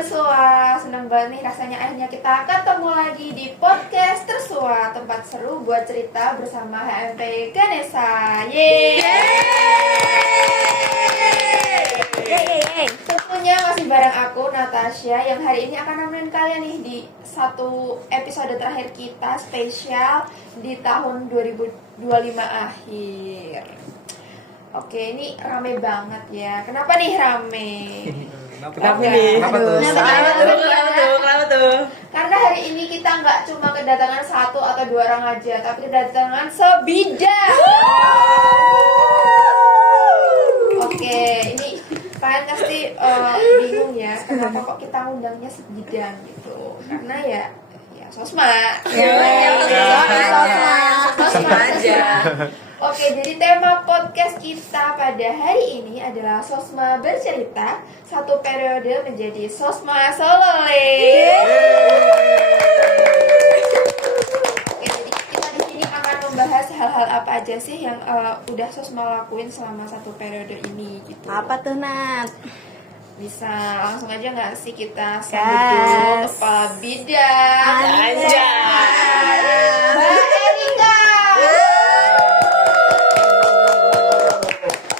Tersua, senang banget nih rasanya akhirnya kita ketemu lagi di podcast Tersua, tempat seru buat cerita bersama HMP Ganesha. Yeay! Tentunya masih bareng aku Natasha yang hari ini akan nemenin kalian nih di satu episode terakhir kita spesial di tahun 2025 akhir. Oke, ini rame banget ya. Kenapa nih rame? Kenapa nih? Kenapa tuh? Kenapa tuh? Karena hari ini kita nggak cuma kedatangan satu atau dua orang aja, tapi kedatangan sebidang. Oke, ini kalian pasti bingung ya, kenapa kok kita ngundangnya sebidang gitu? Karena ya sosma. Sosma aja. Oke, jadi tema podcast kita pada hari ini adalah Sosma Bercerita, satu periode menjadi Sosma Solole. Oke, jadi kita di sini akan membahas hal-hal apa aja sih yang udah Sosma lakuin selama satu periode ini gitu. Apa tuh, Nat? Bisa langsung aja nggak sih kita sambut dulu kepala bidang Aja. Mbak Erika.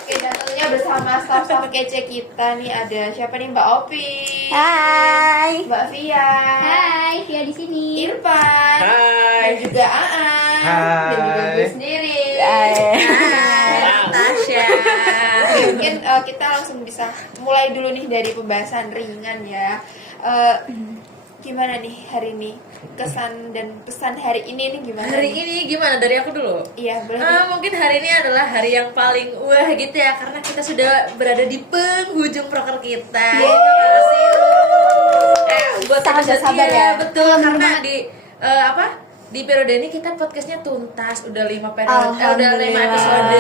Oke, dan tentunya bersama staff-staff kece kita nih ada siapa nih? Mbak Opi. Hai. Mbak Via. Hai, Via di sini. Irfan. Hai. Dan juga Aan. Hai. Dan juga gue sendiri. Hai. Natasha. Oke, mungkin kita langsung bisa mulai dulu nih dari pembahasan ringan ya. Gimana nih hari ini? Kesan dan pesan hari ini nih gimana? Hari nih? ini gimana? Dari aku dulu? Iya, boleh. Mungkin hari ini adalah hari yang paling wah gitu ya, karena kita sudah berada di penghujung proker kita. Terima kasih. Buat Sangat kita bersabar setia, ya. betul, karena di di periode ini kita podcastnya tuntas, udah 5 periode, udah 5 episode.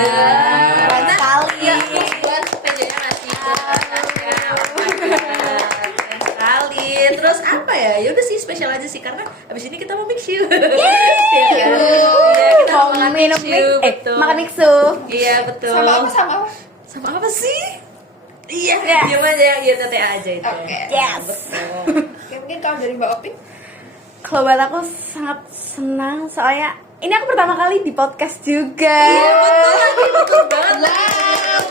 Keren sekali. Ya, buat PJ-nya masih keren sekali. Terus apa ya? Ya udah sih spesial aja sih, karena abis ini kita mau mixu. Iya, kita mau makan minum mixu, mix, betul. makan mixu. Iya, betul. Sama apa? Sama apa? Sama apa sih? Iya, Yes. diam aja, iya tete aja itu. Oke. Yes. Betul. Oke, mungkin kalau dari Mbak Opi. Kalau buat aku sangat senang soalnya ini aku pertama kali di podcast juga. Iya, betul lagi, betul banget.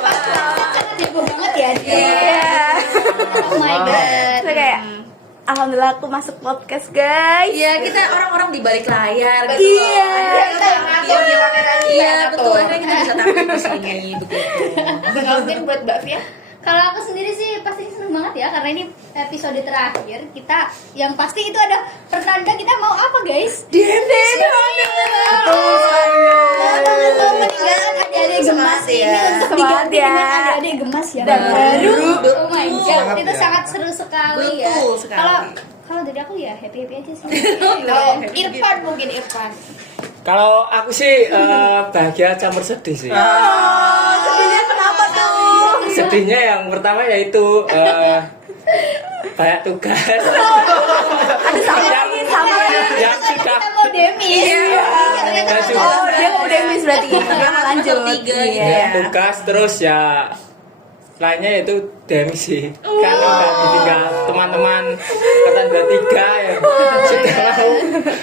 Sangat heboh banget ya dia. Iya. Oh my god. Terus kayak alhamdulillah aku masuk podcast, guys. Iya, kita orang-orang di balik layar gitu. Iya. Iya, kita yang ngatur di kamera kita. Iya, betul. Akhirnya kita bisa tampil di sini begitu. Kalau mungkin buat Mbak Via. Kalau aku sendiri sih pasti seneng banget ya, karena ini episode terakhir kita yang pasti itu ada pertanda kita mau apa guys? Meninggalkan adik-adik gemas ini untuk diganti dengan adik-adik gemas yang Dan baru. baru. Oh my god, Betul. itu sangat seru sekali ya. Betul sekali. Kalau dari aku ya happy aja sih. Kalau Irfan mungkin Irfan. Kalau aku sih bahagia campur sedih sih. Sedihnya kenapa tuh? Sedihnya yang pertama yaitu banyak tugas. Ada sama lagi, sama lagi. yang sudah Kita mau demis. yang sudah Oh, dia mau demis berarti. Dia mau lanjut. Tiga Iya. gitu. ya, tugas terus ya lainnya itu demisi karena udah ditinggal teman-teman kata 23 ya sudah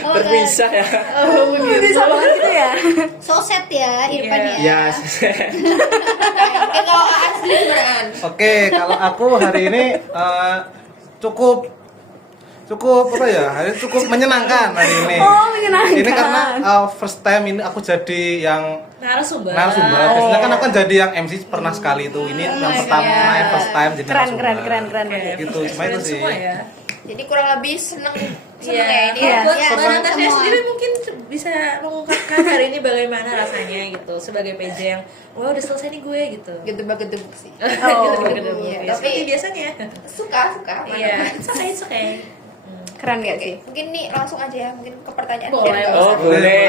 mau berpisah ya. Bisa banget gitu ya. So set ya Irfan ya. Ya, Oke, kalau Aan sendiri gimana Aan? Oke, kalau aku hari ini cukup apa ya? Hari ini cukup menyenangkan hari ini. Oh, menyenangkan. Ini karena first time ini aku jadi yang Narasumber. Biasanya kan aku kan jadi yang MC pernah sekali itu. Ini yang pertama, yang first time jadi Keren, narasumber. keren. Gitu, cuma itu Keren sih. semua ya. Jadi kurang lebih seneng Iya, ya ini. Iya. buat Iya, Mbak Natasha semua. sendiri mungkin bisa mengungkapkan hari ini bagaimana rasanya gitu sebagai PJ yang wah udah selesai nih gue gitu. Gedebak-gedebuk sih. Oh, Gitu-gitu. iya. Ya, seperti biasanya. Suka. Iya, it's okay. Keren gak Oke, sih? mungkin nih langsung aja ya, mungkin ke pertanyaan Boleh. biar nggak oh usah. boleh.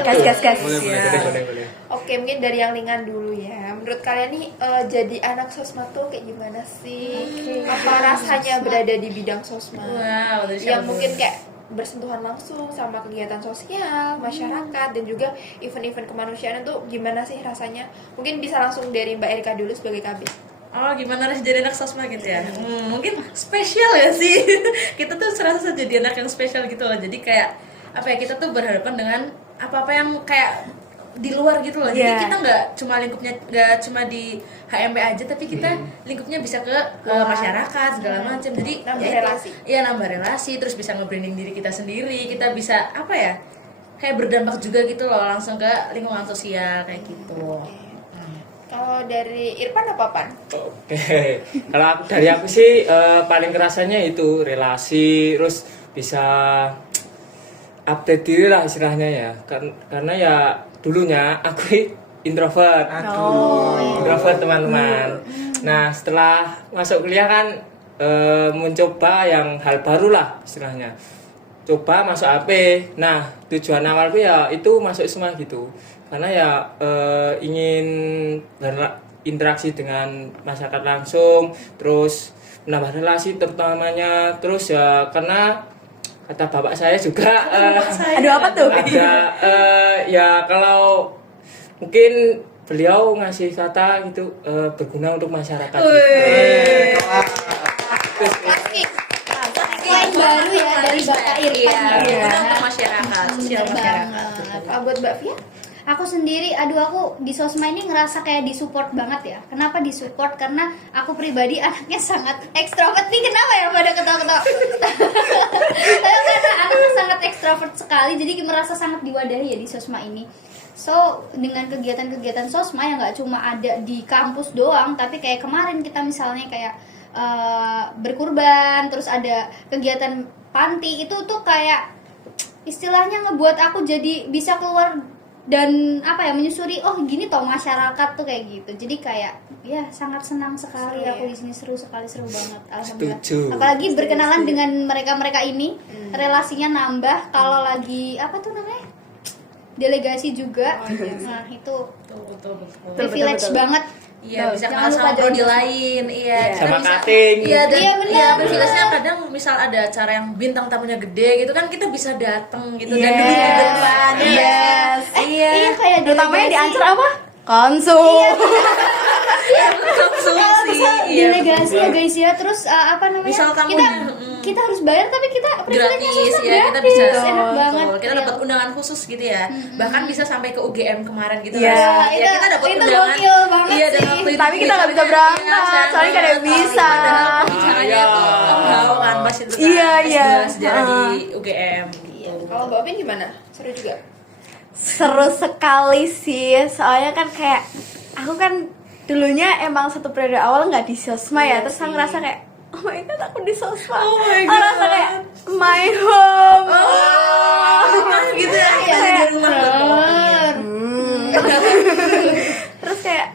Gas. Boleh. Oke, mungkin dari yang ringan dulu ya. Menurut kalian nih jadi anak sosma tuh kayak gimana sih? Apa rasanya berada di bidang sosma? Wow, dari siapa Yang dulu? mungkin kayak bersentuhan langsung sama kegiatan sosial, masyarakat, dan juga event-event kemanusiaan itu gimana sih rasanya? Mungkin bisa langsung dari Mbak Erika dulu sebagai KB. Oh, gimana harus jadi anak sosma gitu ya? Mungkin spesial ya sih. Kita tuh serasa jadi anak yang spesial gitu loh. Jadi kayak apa ya, kita tuh berhadapan dengan apa-apa yang kayak di luar gitu loh. Jadi kita nggak cuma lingkupnya nggak cuma di HMP aja, tapi kita lingkupnya bisa ke masyarakat segala macam. Jadi Nambah ya relasi. Iya, nambah relasi, terus bisa nge-branding diri kita sendiri. Kita bisa apa ya? Kayak berdampak juga gitu loh langsung ke lingkungan sosial kayak gitu. Kalau dari Irfan apa, Pan? Oke, kalau dari aku sih paling kerasanya itu relasi, terus bisa update diri lah istilahnya ya. Karena ya dulunya aku introvert, introvert teman-teman. Nah setelah masuk kuliah kan mencoba yang hal baru lah istilahnya. Coba masuk AP. Nah tujuan awalku ya itu masuk semua gitu. Karena ya ingin berinteraksi dengan masyarakat langsung, terus menambah relasi terutamanya, terus ya karena kata bapak saya juga Aduh, apa tuh? ada ya kalau mungkin beliau ngasih kata gitu berguna untuk masyarakat gitu. Yang baru ya dari Bapak Irfan. Berguna untuk masyarakat, sosial masyarakat. Kalau buat Mbak Fia? Aku sendiri, aku di sosma ini ngerasa kayak disupport banget ya. Kenapa disupport? Karena aku pribadi anaknya sangat ekstrovert. Nih kenapa ya pada ketawa-ketawa? Karena anaknya sangat ekstrovert sekali, jadi merasa sangat diwadahi ya di sosma ini. So, dengan kegiatan-kegiatan sosma yang nggak cuma ada di kampus doang, tapi kayak kemarin kita misalnya kayak berkurban, terus ada kegiatan panti, itu tuh kayak istilahnya ngebuat aku jadi bisa keluar dan apa ya, menyusuri gini toh masyarakat tuh kayak gitu. Jadi kayak ya sangat senang sekali aku di sini, seru banget, alhamdulillah. Setuju. Apalagi berkenalan dengan mereka ini, relasinya nambah. Kalau lagi apa tuh namanya, delegasi juga, nah itu Betul. privilege banget. Iya, bisa Jangan kenal lupa sama join prodi sosma. lain. Iya, kita Sama bisa. cutting. Iya, dan Iya, benar. iya, privilege-nya kadang misal ada acara yang bintang tamunya gede gitu kan, kita bisa datang gitu dan Yes. duduk di depan. Yes. Iya. Iya kayak Terutamanya di delegasi. Ancur apa? Konsul. Konsumsi. Delegasi ya guys ya, terus apa namanya, Misal tamunya, kita harus bayar tapi kita privilege-nya gratis sosma ya, kita gratis. bisa Enak banget. kita dapat undangan khusus gitu ya, bahkan bisa sampai ke UGM kemarin gitu Iya. kan. Itu- Ya, kita dapat itu undangan gokil banget iya, dan sih. waktu itu Tapi kita nggak bisa bicaranya, berangkat, soalnya nggak ada yang bisa. padahal bicaranya kan pas itu kan Iya, iya. S2 sejarah di UGM gitu. Kalau Mbak Pin gimana? Seru juga? Seru sekali sih, soalnya kan kayak aku kan dulunya emang satu periode awal nggak di sosma ya, terus aku ngerasa kayak oh my god aku di sosma, aku ngerasa kayak my home. Gitu ya, Kayak, Bener. terus kayak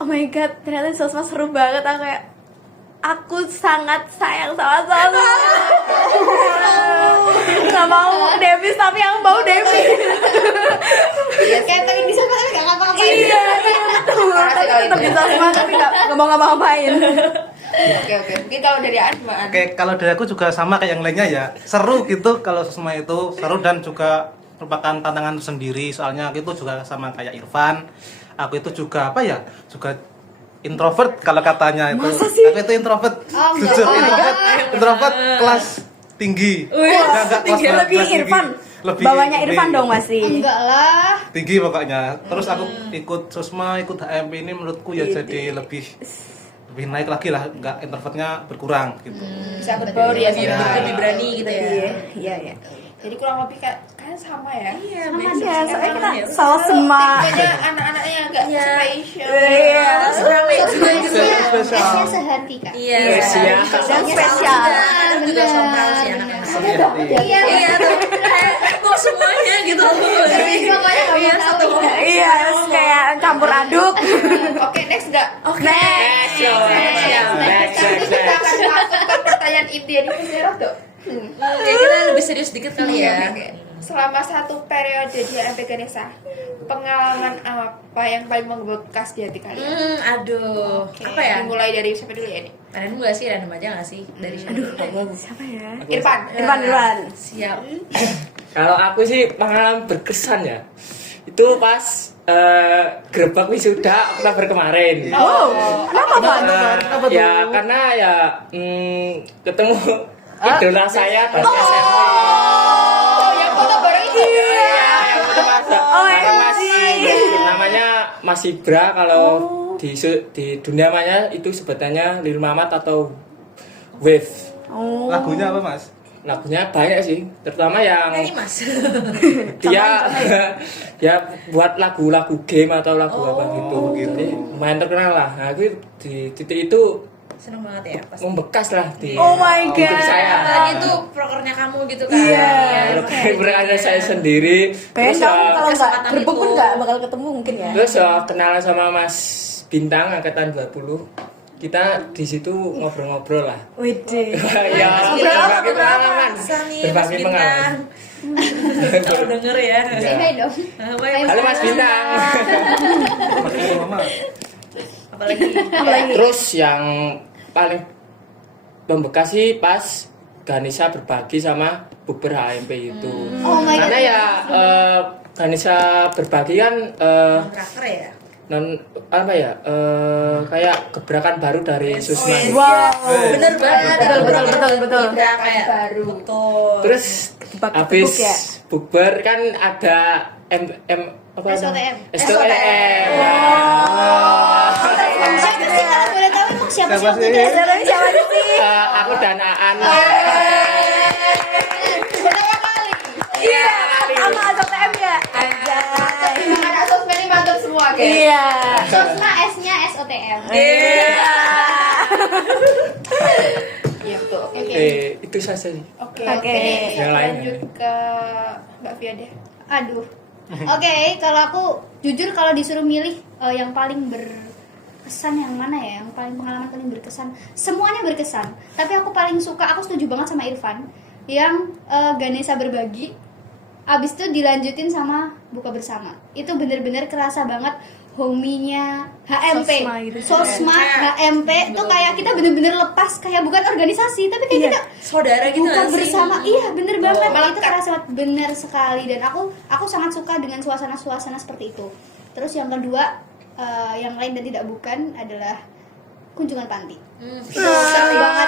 oh my god ternyata di sosma seru banget, aku sangat sayang sama sosma. Nggak mau Devis tapi yang mau Devis. Kayak pengen bisa tapi nggak ngapa-ngapain. Iya, betul. Tapi tetap di sosma tapi nggak mau ngapa-ngapain. Oke. Mungkin kalau dari An, Oke, kalau dari aku juga sama kayak yang lainnya ya. Seru gitu kalau sosma itu, seru dan juga merupakan tantangan sendiri. Soalnya aku itu juga sama kayak Irfan. Aku itu juga apa ya? Juga introvert kalau katanya itu. Masa sih? Aku itu introvert. Oh, enggak. Jujur Oh, introvert kelas tinggi. Enggak, Tinggi kelas lebih tinggi. Irfan. Lebih Bawahnya lebih Irfan dong masih. Enggak lah. tinggi pokoknya. Terus aku ikut sosma, ikut HMP ini menurutku ya jadi lebih naik lagi lah, enggak introvertnya berkurang gitu. bisa berbaur ya lebih, sama. lebih berani gitu ya. Iya. Jadi kurang lebih kan sama ya. Iya, Sama basic ya, soalnya sama kita ya. sama. Tipenya anak-anaknya agak Iya. spesial. Iya. Rame juga gitu. Spesial. Esnya sehati kak. Iya, Spesial. Dan spesial. Kadang juga sombral sih anaknya. Iya. Iya tuh, kok semuanya gitu. Pokoknya nggak Iya, mau satu tahu. Iya, kayak campur aduk. Oke, next nggak? Next. Nanti kita akan masuk ke pertanyaan inti yang dipersirat tuh. Ya kita lebih serius dikit kali ya. Oke. Selama satu periode di HMP Ganesha, pengalaman apa yang paling membekas di hati kalian? Aduh, Oke, apa ya? Dimulai dari siapa dulu ya ini? Random gak sih? Random aja gak sih? Dari Siapa ya? Irfan. Siap. Kalau aku sih pengalaman berkesan ya. Itu pas grebek wisuda Oktober kemarin. Kenapa Pan? Ya karena ya ketemu idola saya dari SMP. Oh, yang foto bareng itu. Ya, yang itu Mas namanya Mas Ibra kalau di dunia maya itu sebutannya Lil Mamat atau Wave. Lagunya apa Mas? Lagunya banyak sih, terutama yang Nyanyi Mas. dia ya buat lagu-lagu game atau lagu apa gitu. Jadi lumayan terkenal lah. Nah, aku di titik itu Seneng banget ya pas. membekas lah di Oh my hidup God. saya. Apalagi itu prokernya kamu gitu kan. Iya. Berada saya sendiri. Pengen Terus kamu ya, kalau nggak kesempatan gerbek pun itu. nggak bakal ketemu mungkin ya. terus ya kenalan sama Mas Bintang angkatan 20. Kita di situ ngobrol-ngobrol lah. Widih. Ya, berbagi pengalaman. Nih, Mas Berbagi pengalaman. Bintang. Kalau denger ya. Ya. Hai dong. Halo Mas Bintang. Mama. Apalagi Terus yang paling membekas sih pas Ganesha berbagi sama Bukber HMP itu. Oh my Karena god. ya Ganesha berbagi kan tracker ya. kayak gebrakan baru dari Susma. Wow. Bener banget. Betul. Iya, kayak baru. betul. Terus Tebak-tebuk habis ya? bukber kan ada apa SOTM. SOTM. Siapa sih kalau boleh tahu emang siapa sih waktu sih? itu? Siapa sih? Aku dan Aan. Iya, sama SOTM ya. Anjay. Anak sosmed ini mantap semua guys. Iya. Sosma S-nya SOTM. Iya. Iya betul. Oke, itu saja sih. Oke. Oke. Yang lain. Lanjut ke Mbak Via deh. Aduh. Oke, kalau aku jujur kalau disuruh milih yang paling berkesan yang mana ya? Yang paling pengalaman paling berkesan. Semuanya berkesan. Tapi aku paling suka, aku setuju banget sama Irfan yang Ganesha berbagi. Abis itu dilanjutin sama buka bersama. Itu bener-bener kerasa banget hominya HMP. Sosma gitu. Sosma HMP tuh kayak kita bener-bener lepas kayak bukan organisasi, tapi kayak Iya. kita Saudara gitu buka nggak sih? bersama. Iya, bener banget. melekat. Itu kerasa banget, bener sekali dan aku sangat suka dengan suasana-suasana seperti itu. Terus yang kedua, yang lain dan tidak bukan adalah kunjungan panti. Seru banget.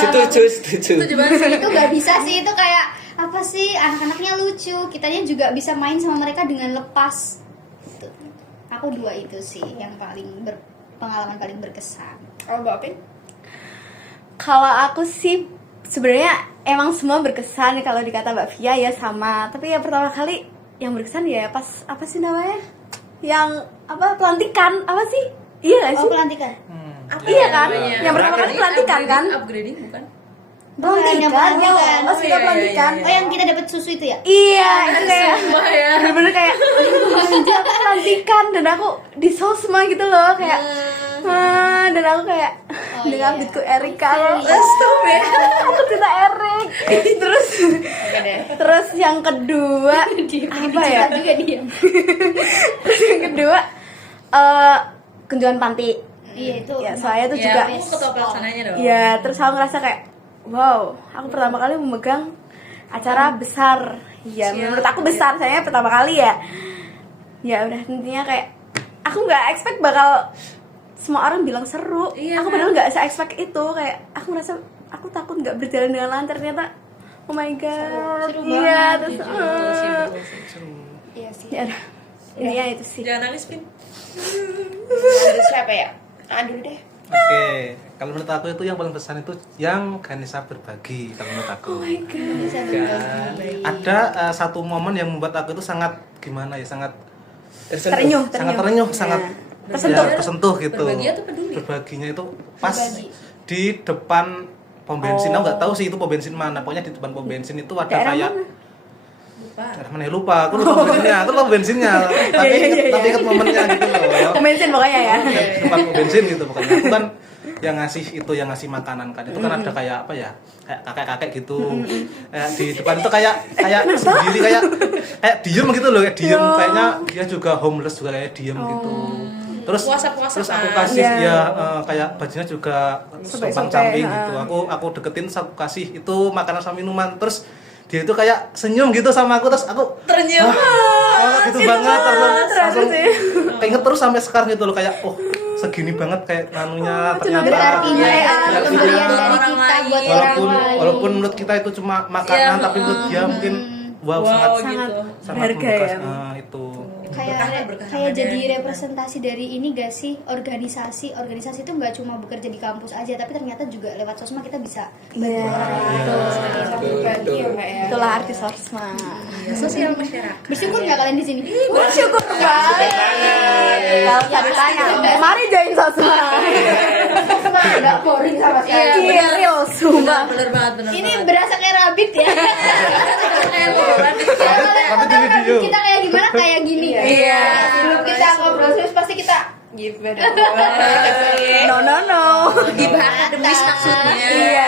Setuju. Setuju banget sih. Itu nggak bisa sih, itu kayak apa sih, anak-anaknya lucu, kitanya juga bisa main sama mereka dengan lepas. Gitu. Aku dua itu sih yang paling pengalaman paling berkesan. Kalau Mbak Opin? Kalau aku sih sebenarnya emang semua berkesan kalau dikata Mbak Via ya sama. Tapi yang pertama kali yang berkesan ya pas apa sih namanya? Yang apa pelantikan apa sih? Iya nggak Oh, sih? pelantikan. Apa Iya ya kan? namanya? Yang pertama kali pelantikan kan? Upgrading bukan? Yang pelantikan. Oh, sudah pelantikan. Oh, yang kita dapat susu itu ya? Iya, itu kayak Sumpah ya. bener-bener kayak anjir, aku pelantikan dan aku di sosma gitu loh kayak dan aku kayak dengan iya. beatku Erika loh. Stop ya. Aku cinta Erik. Oke deh. Terus yang kedua apa ya? Kita juga diam. Terus yang kedua kunjungan panti. Iya, itu. Ya, saya tuh Ya, juga aku ketua pelaksananya dong. ya, terus aku ngerasa kayak wow, aku pertama kali memegang acara besar. Ya, menurut aku besar, saya pertama kali ya. Ya udah intinya kayak aku nggak expect bakal semua orang bilang seru. Iya, Aku padahal nggak se-expect itu, kayak aku ngerasa aku takut nggak berjalan dengan lancar, ternyata oh my god. Seru Iya, banget. terus Betul sih, betul sih. Iya sih. ya udah. Intinya itu sih. Jangan nangis, Pin. Lanjut siapa ya? Dulu deh. Oke, kalau menurut aku itu yang paling besar itu yang Ganesha berbagi kalau menurut aku. Bisa Dan ada satu momen yang membuat aku itu sangat gimana ya, sangat Terenyuh. sangat terenyuh, sangat Tersentuh. ya, tersentuh gitu. Berbagi atau peduli? Berbaginya itu pas di depan pom bensin. Aku nggak tahu sih itu pom bensin mana. Pokoknya di depan pom bensin itu ada Daerah kayak mana? Lupa. daerah mana ya, lupa. Aku lupa bensinnya. Aku lupa bensinnya. Tapi ingat momennya gitu loh. Bensin pokoknya ya. Di depan pom bensin gitu pokoknya. Itu kan yang ngasih makanan kan. Itu kan ada kayak apa ya? Kayak kakek-kakek gitu. Kayak di depan itu kayak sendiri kayak diem gitu loh, kayak diem. Kayaknya dia juga homeless juga kayak diem gitu. Terus Puasa-puasa terus aku kan? kasih Iya. kayak bajunya juga Sobek-sobek, sobang camping ha. gitu. Aku deketin, aku kasih itu makanan sama minuman. Terus dia itu kayak senyum gitu sama aku, terus aku Ternyata. Oh, gitu banget langsung sih. keinget terus sampai sekarang gitu loh kayak segini banget kayak nanunya ternyata. Berartinya Iya, ya iya. pemberian dari Orang kita lain. buat orang walaupun lain. walaupun menurut kita itu cuma makanan Iya, tapi menurut dia mungkin wow, Wow, sangat gitu. sangat berharga membekas. ya. Nah, itu Berkah Kayak jadi representasi dari ini gak sih, organisasi itu nggak cuma bekerja di kampus aja tapi ternyata juga lewat sosma kita bisa Iya, Bisa berbagi ya mbak ya. itulah arti sosma. Iya, sosial masyarakat. bersyukur nggak kalian di sini Bersyukur banget. Kalau tadi tanya, mari join sosma. Sosma nggak boring sama sekali. Iya, real, sumpah. Bener banget, bener ini banget. berasa kayak Rabit ya Kayak mau banget. Tapi di video. kita kayak gimana kayak gini Iya. Sebelum kita ngobrol serius pasti kita gimana? No. Gibah akademis maksudnya. Iya.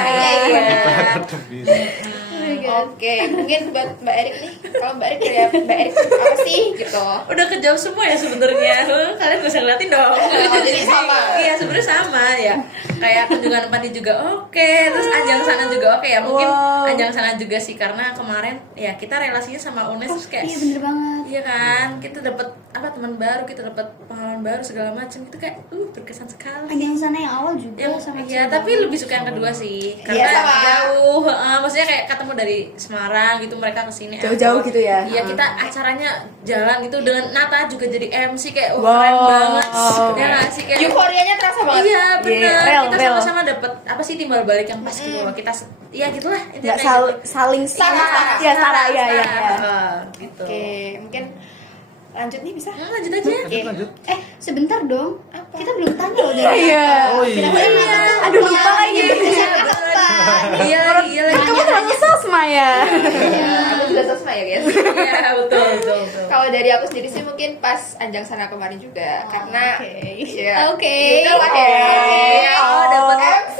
Oke, mungkin buat Mbak Erik nih, kalau Mbak Erik ya Mbak Erik apa sih gitu? Udah kejauh semua ya sebenarnya. Kalian gak usah ngeliatin dong. jadi sama. Iya, sebenarnya sama ya. Kayak kunjungan padi juga oke, terus Anjang Sana juga oke ya. Mungkin Wow. Anjang Sana juga sih karena kemarin ya kita relasinya sama UNES terus kayak iya bener banget iya kan, kita dapat apa teman baru, kita dapat pengalaman baru segala macam. Itu kayak berkesan sekali. yang sana yang awal juga Yang sangat iya, seru. tapi lebih suka yang kedua sih. Iya, Karena sama. jauh, maksudnya kayak ketemu dari Semarang gitu mereka kesini. Jauh-jauh gitu ya. Iya, kita acaranya jalan gitu dengan Nata juga jadi MC kayak Wow. keren banget. Ya nggak sih kayak Euforianya terasa banget. iya benar. Iya, real, Kita real. sama-sama dapat apa sih timbal balik yang pas gitu loh. Kita iya gitulah. intinya Nggak kayak gitu. saling ya Sarah ya. Gitu. Oke, mungkin lanjut nih bisa? Lanjut aja. Lanjut. sebentar dong Apa? kita belum tanya loh dari Iya. Oh iya. Aduh, lupa lagi. Iya lagi. Kamu terlalu sosma ya. Aku juga sosma ya guys. Iya, betul. Kalau dari aku sendiri sih mungkin pas Anjang Sana kemarin juga karena ya, Oke. gitu lah ya. Oh, dapat MC.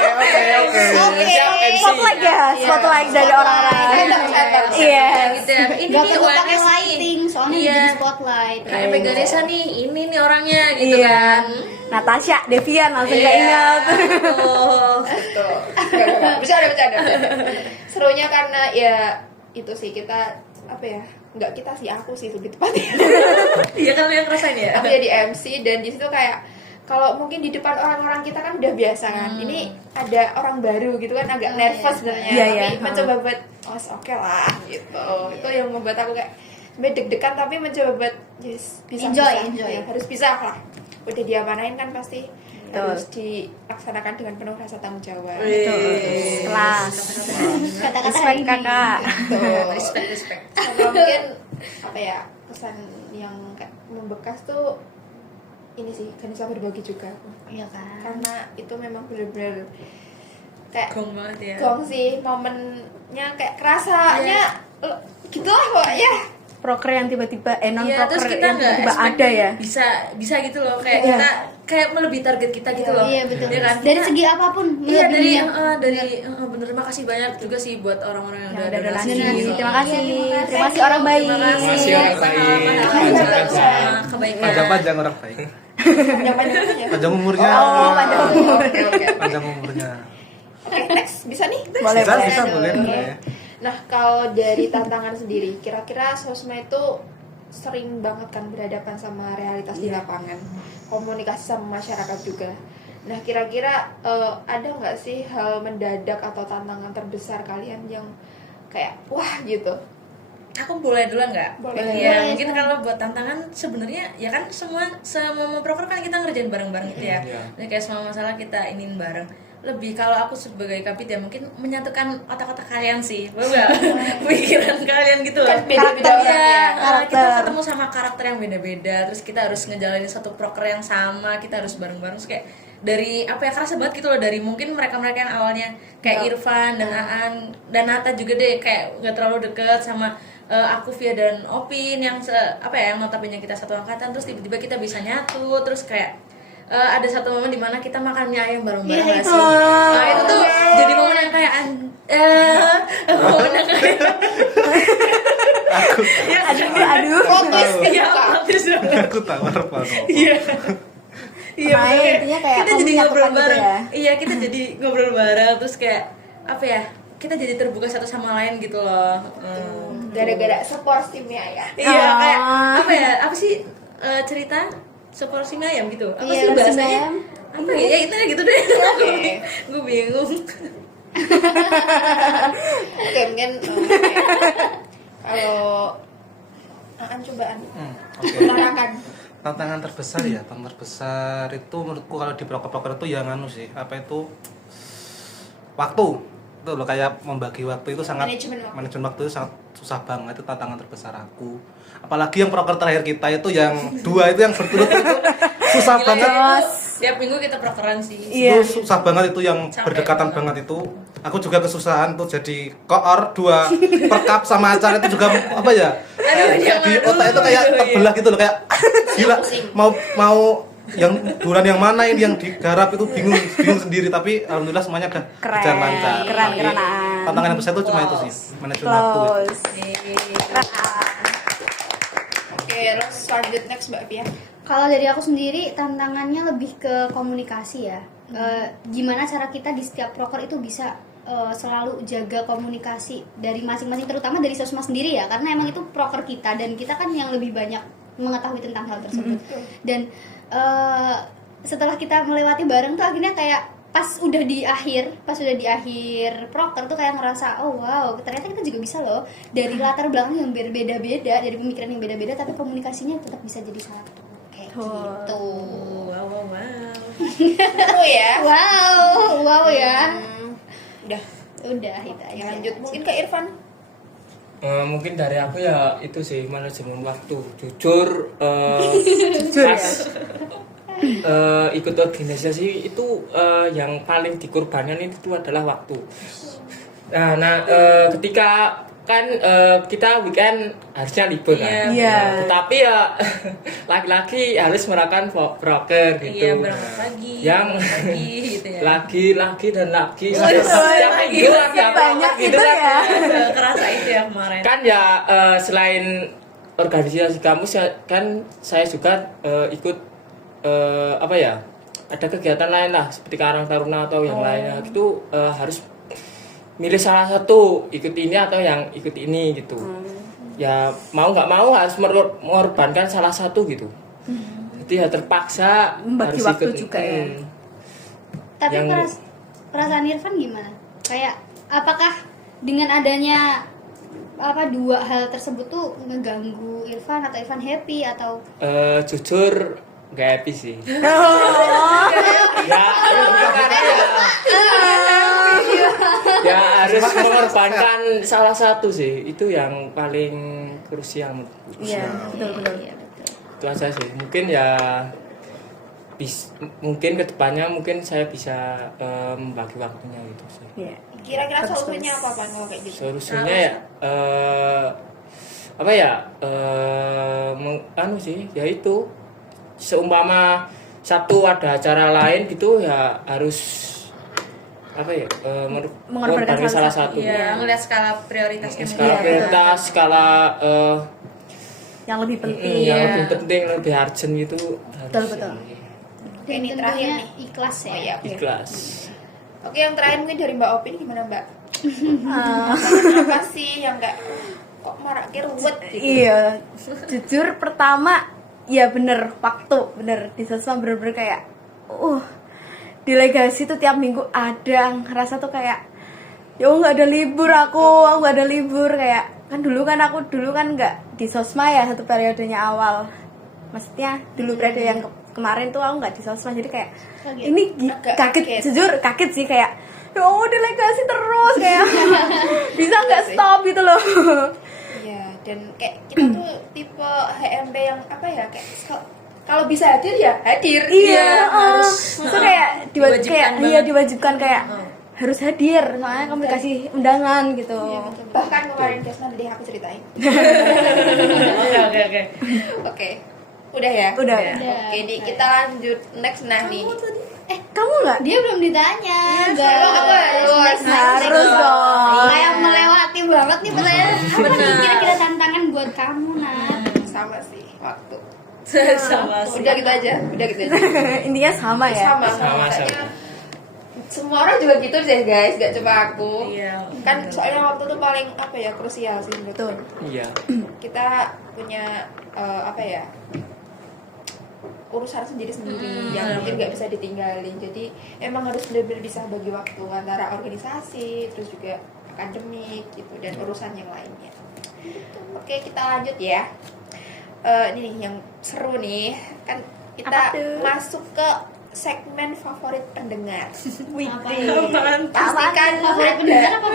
Oke. Spotlight ya, spotlight dari orang-orang. Iya. Gitu ya. Ini Gak nih perlu pakai UNS nih. lighting soalnya Iya. jadi spotlight Kayak Meganesa nih, ini nih orangnya gitu Iya. kan. Natasha, Devian langsung Iya. gak ingat. Betul. Betul. Bercanda. Serunya karena ya itu sih kita apa ya? Enggak kita sih, aku sih lebih tepatnya. Iya kan lu yang ngerasain ya? Aku jadi MC dan di situ kayak kalau mungkin di depan orang-orang kita kan udah biasa kan. Ini ada orang baru gitu kan agak nervous sebenarnya. Iya, Tapi iya. mencoba buat oke lah gitu. Itu yang membuat aku kayak sebenarnya deg-degan tapi mencoba buat yes, bisa. Enjoy. Ya, harus bisa lah. Udah diamanain kan pasti Betul. harus dilaksanakan dengan penuh rasa tanggung jawab. Kelas. kata-kata Respect hari ini kakak. Betul. Respect. Sama mungkin apa ya pesan yang kayak membekas tuh ini sih kan bisa berbagi juga iya kan karena itu memang bener-bener kayak Gong banget ya. gong sih momennya kayak kerasanya gitu lah pokoknya. Proker yang tiba-tiba non Iya, terus proker kita yang nggak tiba-tiba expect ada ya. bisa gitu loh kayak Iya. kita kayak melebihi target kita gitu loh. iya betul Ya kan? dari Kita- segi apapun Iya dari melebihinya. bener makasih banyak juga sih buat orang-orang yang Yang udah udah donasi. donasi. Terima kasih. Iya, Terima kasih orang baik. Terima kasih. Makasih orang baik. Kebaikan. Panjang-panjang orang baik. Panjang-panjang aja. Panjang umurnya. Oh, panjang umur. Oke. Panjang umurnya. Oke, next bisa nih. Boleh, Bisa boleh. boleh. Nah, kalau dari tantangan sendiri, kira-kira sosma itu sering banget kan berhadapan sama realitas di lapangan, komunikasi sama masyarakat juga. Nah, kira-kira ada nggak sih hal mendadak atau tantangan terbesar kalian yang kayak wah gitu? Aku boleh duluan nggak? Boleh. Iya, Boleh, mungkin kalau buat tantangan sebenarnya ya kan semua proker kan kita ngerjain bareng-bareng gitu ya. Iya. Jadi kayak semua masalah kita iniin bareng. Lebih kalau aku sebagai kapit ya mungkin menyatukan otak-otak kalian sih. Enggak pikiran kalian gitu loh. Kan beda-beda Iya, orang ya. kita Karakter. ketemu sama karakter yang beda-beda, terus kita harus ngejalanin satu proker yang sama, kita harus bareng-bareng. Terus kayak dari apa ya kerasa banget gitu loh, dari mungkin mereka-mereka yang awalnya kayak Irfan dan Aan dan Nata juga deh kayak nggak terlalu deket sama aku Via dan Opin yang apa ya yang notabene kita satu angkatan, terus tiba-tiba kita bisa nyatu, terus kayak ada satu momen dimana kita makan mie ayam bareng-bareng Iya, nggak sih? Nah itu tuh jadi momen yang kayak momen yang kayak Aduh. iya plot-twist banget. Aku tawar apa? Iya. Iya, Makanya makanya intinya kayak kita kamu jadi menyatukan ngobrol gitu bareng. ya. Iya, kita jadi ngobrol bareng terus kayak apa ya? kita jadi terbuka satu sama lain gitu loh. Gara-gara seporsi mie ayam. Iya Ah. kayak apa ya? Apa sih cerita seporsi mie ayam gitu? Apa Iya, sih porsi bahasanya? mie ayam. Apa ya? Itu gitu deh. Oke. Gue bingung. Oke, mungkin kalau cobaan Oke. menerangkan. Tantangan terbesar ya, tantangan terbesar itu menurutku kalau di proker-proker itu yang anu sih, apa itu waktu. Itu loh, kayak membagi waktu itu sangat Manajemen waktu. itu sangat susah banget, itu tantangan terbesar aku. Apalagi yang proker terakhir kita itu yang 2 itu yang berturut-turut itu susah Gila, banget. itu tiap minggu kita prokeran sih. Iya. Itu susah banget itu yang Sampai berdekatan banget. banget itu. Aku juga kesusahan tuh jadi koor 2 perkap sama acara itu juga apa ya? Aduh, Kayak di jangan otak itu dulu, kayak iya. terbelah gitu loh, kayak gila mau yang bulan yang mana ini yang digarap itu bingung sendiri, tapi alhamdulillah semuanya udah Keren. berjalan lancar. Keren, Tapi kerenan. tantangan yang besar itu cuma itu sih, manajemen waktu. Close. Oke, terus lanjut next Mbak Pia. Kalau dari aku sendiri tantangannya lebih ke komunikasi ya. Gimana cara kita di setiap proker itu bisa selalu jaga komunikasi dari masing-masing, terutama dari sosmed sendiri ya, karena emang itu proker kita dan kita kan yang lebih banyak mengetahui tentang hal tersebut. Dan setelah kita melewati bareng tuh akhirnya kayak pas udah di akhir proker tuh kayak ngerasa oh wow, ternyata kita juga bisa loh dari latar belakang yang berbeda-beda, dari pemikiran yang beda-beda, tapi komunikasinya tetap bisa jadi satu kayak gitu. Wow, wow, wow. Oh ya. Wow ya. Udah Itu ya, aja. lanjut mungkin ke Irfan. Mungkin dari aku ya itu sih manajemen waktu. Jujur, Jujur ya. pas ikut organisasi itu yang paling dikorbankan itu adalah waktu. Nah, ketika kan kita weekend harusnya libur kan. Iya. Tetapi ya laki-laki harus melakukan proker gitu. Iya, berangkat pagi. Yang pagi gitu ya. lagi dan lagi Waduh, setiap minggu ada banyak proker itu kan. ya. Kerasa itu ya kemarin. Kan ya selain organisasi kampus ya, kan saya juga ikut apa ya, ada kegiatan lain lah seperti Karang Taruna atau yang lainnya gitu, harus milih salah satu, ikut ini atau yang ikut ini gitu. Ya mau nggak mau harus mengorbankan salah satu gitu. Jadi ya terpaksa Membagi harus waktu ikut. juga ya. Tapi Yang- perasaan Irfan gimana? Kayak apakah dengan adanya dua hal tersebut tuh ngeganggu Irfan atau Irfan happy atau Jujur nggak happy sih. Oh. Ya, ya harus mengorbankan salah satu sih, itu yang paling krusial menurutku. Iya, betul. Itu aja sih, mungkin ya mungkin kedepannya mungkin saya bisa membagi waktunya gitu sih. Iya. Kira-kira solusinya apa Pan kalau kayak gitu? Solusinya ya apa ya, anu sih ya itu, seumpama Sabtu ada acara lain gitu ya harus apa ya, Mengorbankan salah salah satu. Iya, ngeliat skala prioritasnya. Skala Iya, prioritas, skala Yang lebih penting. yang Iya. lebih penting, lebih urgent gitu. Betul, harus betul. dan Ini terakhir tentunya nih. ikhlas ya? Oh iya. ikhlas. Oke, yang terakhir mungkin dari Mbak Opin gimana Mbak? Ah, Apa sih yang nggak kok marak ruwet gitu? iya, jujur pertama ya bener waktu, bener di sosmed bener-bener kayak delegasi tuh tiap minggu ada, ngerasa tuh kayak ya nggak ada libur aku nggak ada libur, kayak kan dulu kan nggak di sosmed ya satu periodenya awal, maksudnya dulu periode yang kemarin tuh aku nggak di sosmed, jadi kayak Kaget. ini Agak kaget, kaget. jujur kaget sih, kayak ya Allah delegasi terus kayak bisa nggak stop gitu loh. Iya, dan kayak kita tuh tipe HMB yang apa ya, kayak kalau bisa hadir ya hadir. Iya, harus. itu kayak Diwajibkan kayak banget. diwajibkan kayak harus hadir, soalnya kamu dikasih undangan gitu. Iya, betul. Bahkan kemarin Kesna tadi aku ceritain. Oke. Oke. Udah ya? Udah. Oke, nih kita lanjut next nah nih. Kamu nggak? Dia belum ditanya. sekarang aku harus. Harus dong. Kayak melewati banget nih pertanyaan. Apa nih kira-kira tantangan buat kamu, Nat? Sama sih waktu. Sama sih. Udah gitu aja. Intinya sama ya. Sama. Sama. Makanya semua orang juga gitu deh guys, gak cuma aku. Iya. Kan soalnya waktu itu paling apa ya, krusial sih menurutku. Iya. Kita punya apa ya, urusan sendiri-sendiri yang mungkin gak bisa ditinggalin. Jadi emang harus benar-benar bisa bagi waktu antara organisasi, terus juga akademik gitu, dan urusan yang lainnya. Oke, kita lanjut ya. Ini nih yang seru nih, kan kita Apa tuh? masuk ke segmen favorit pendengar. Apaan? Pastikan Favorit pendengar apa?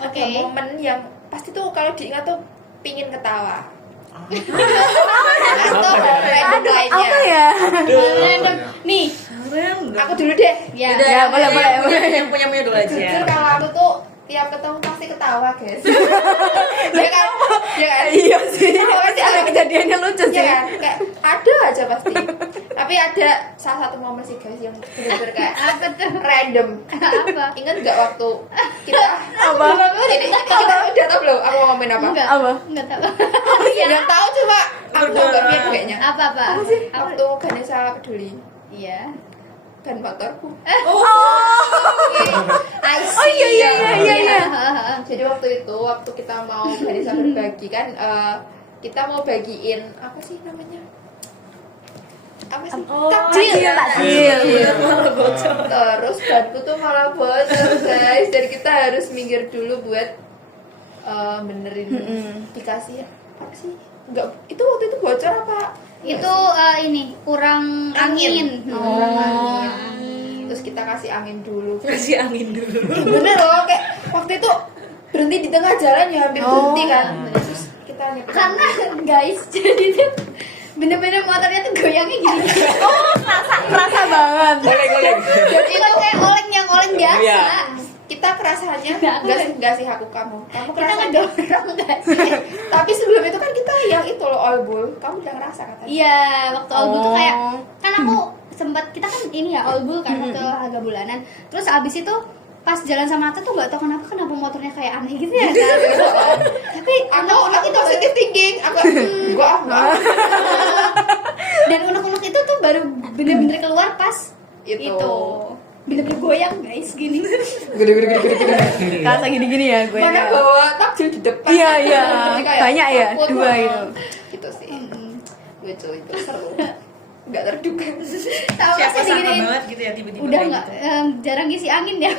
Oke. ada momen yang pasti tuh kalau diingat tuh pingin ketawa. Atau random lainnya. Apa ya? Random. Nih, Random. Aku dulu deh. ya. Udah, Ya, boleh, boleh, yang punya dulu aja. Jujur kalau aku tuh tiap ketemu pasti ketawa guys. Ya kan? Ya kan? Iya sih. Pasti Ada kejadiannya lucu Ya sih. kan? Kayak ada aja pasti. Tapi ada salah satu momen sih guys yang bener-bener kayak Apa tuh? random. Apa? Ingat nggak waktu kita Apa? ini kita udah tahu belum aku mau ngomongin apa? Enggak. Apa? Enggak tahu. Yang tahu cuma aku Berdua. nggak Fian kayaknya. Apa? Waktu Ganesha peduli Iya. dan motorku. Oh. Oh iya. Jadi waktu itu waktu kita mau Ganesha berbagi kan kita mau bagiin apa sih namanya? Apa sih? Takjil, takjil. Terus banku tuh malah bocor guys, dan kita harus minggir dulu buat benerin dikasih apa sih? Enggak, itu waktu itu bocor apa? Itu ini kurang angin. Kurang angin. Terus kita kasih angin dulu. Kasih angin dulu. Bener loh, kayak waktu itu berhenti di tengah jalan ya, hampir berhenti kan. Terus kita nyetir. Karena guys, jadi tuh bener-bener motornya tuh goyangnya gini. Merasa banget. Goleng. Dan Itu kayak oleng biasa. Iya. kita kerasaannya Nggak, aku enggak sih aku kamu Kita kerasa ngedorong nggak sih? tapi sebelum itu kan kita yang itu loh all bull kamu udah ngerasa katanya Iya, waktu all bull tuh kayak Oh. kan aku sempat kita kan ini ya all bull kan waktu olahraga bulanan. Terus abis itu pas jalan sama Ata tuh nggak tahu kenapa motornya kayak aneh gitu ya kan. Tapi aku positive thinking aku gua dan unek-unek itu tuh baru bener-bener keluar pas Itu. bener-bener goyang guys gini. gede Kerasa gini-gini ya gue. mana bawa takjil di depan Iya, iya. Jadi kayak Banyak ya, takut, dua itu. gitu sih lucu itu seru nggak terduga Tahu Siapa sih sangka diginiin. banget gitu ya tiba-tiba Udah kayak nggak gitu. jarang ngisi angin ya.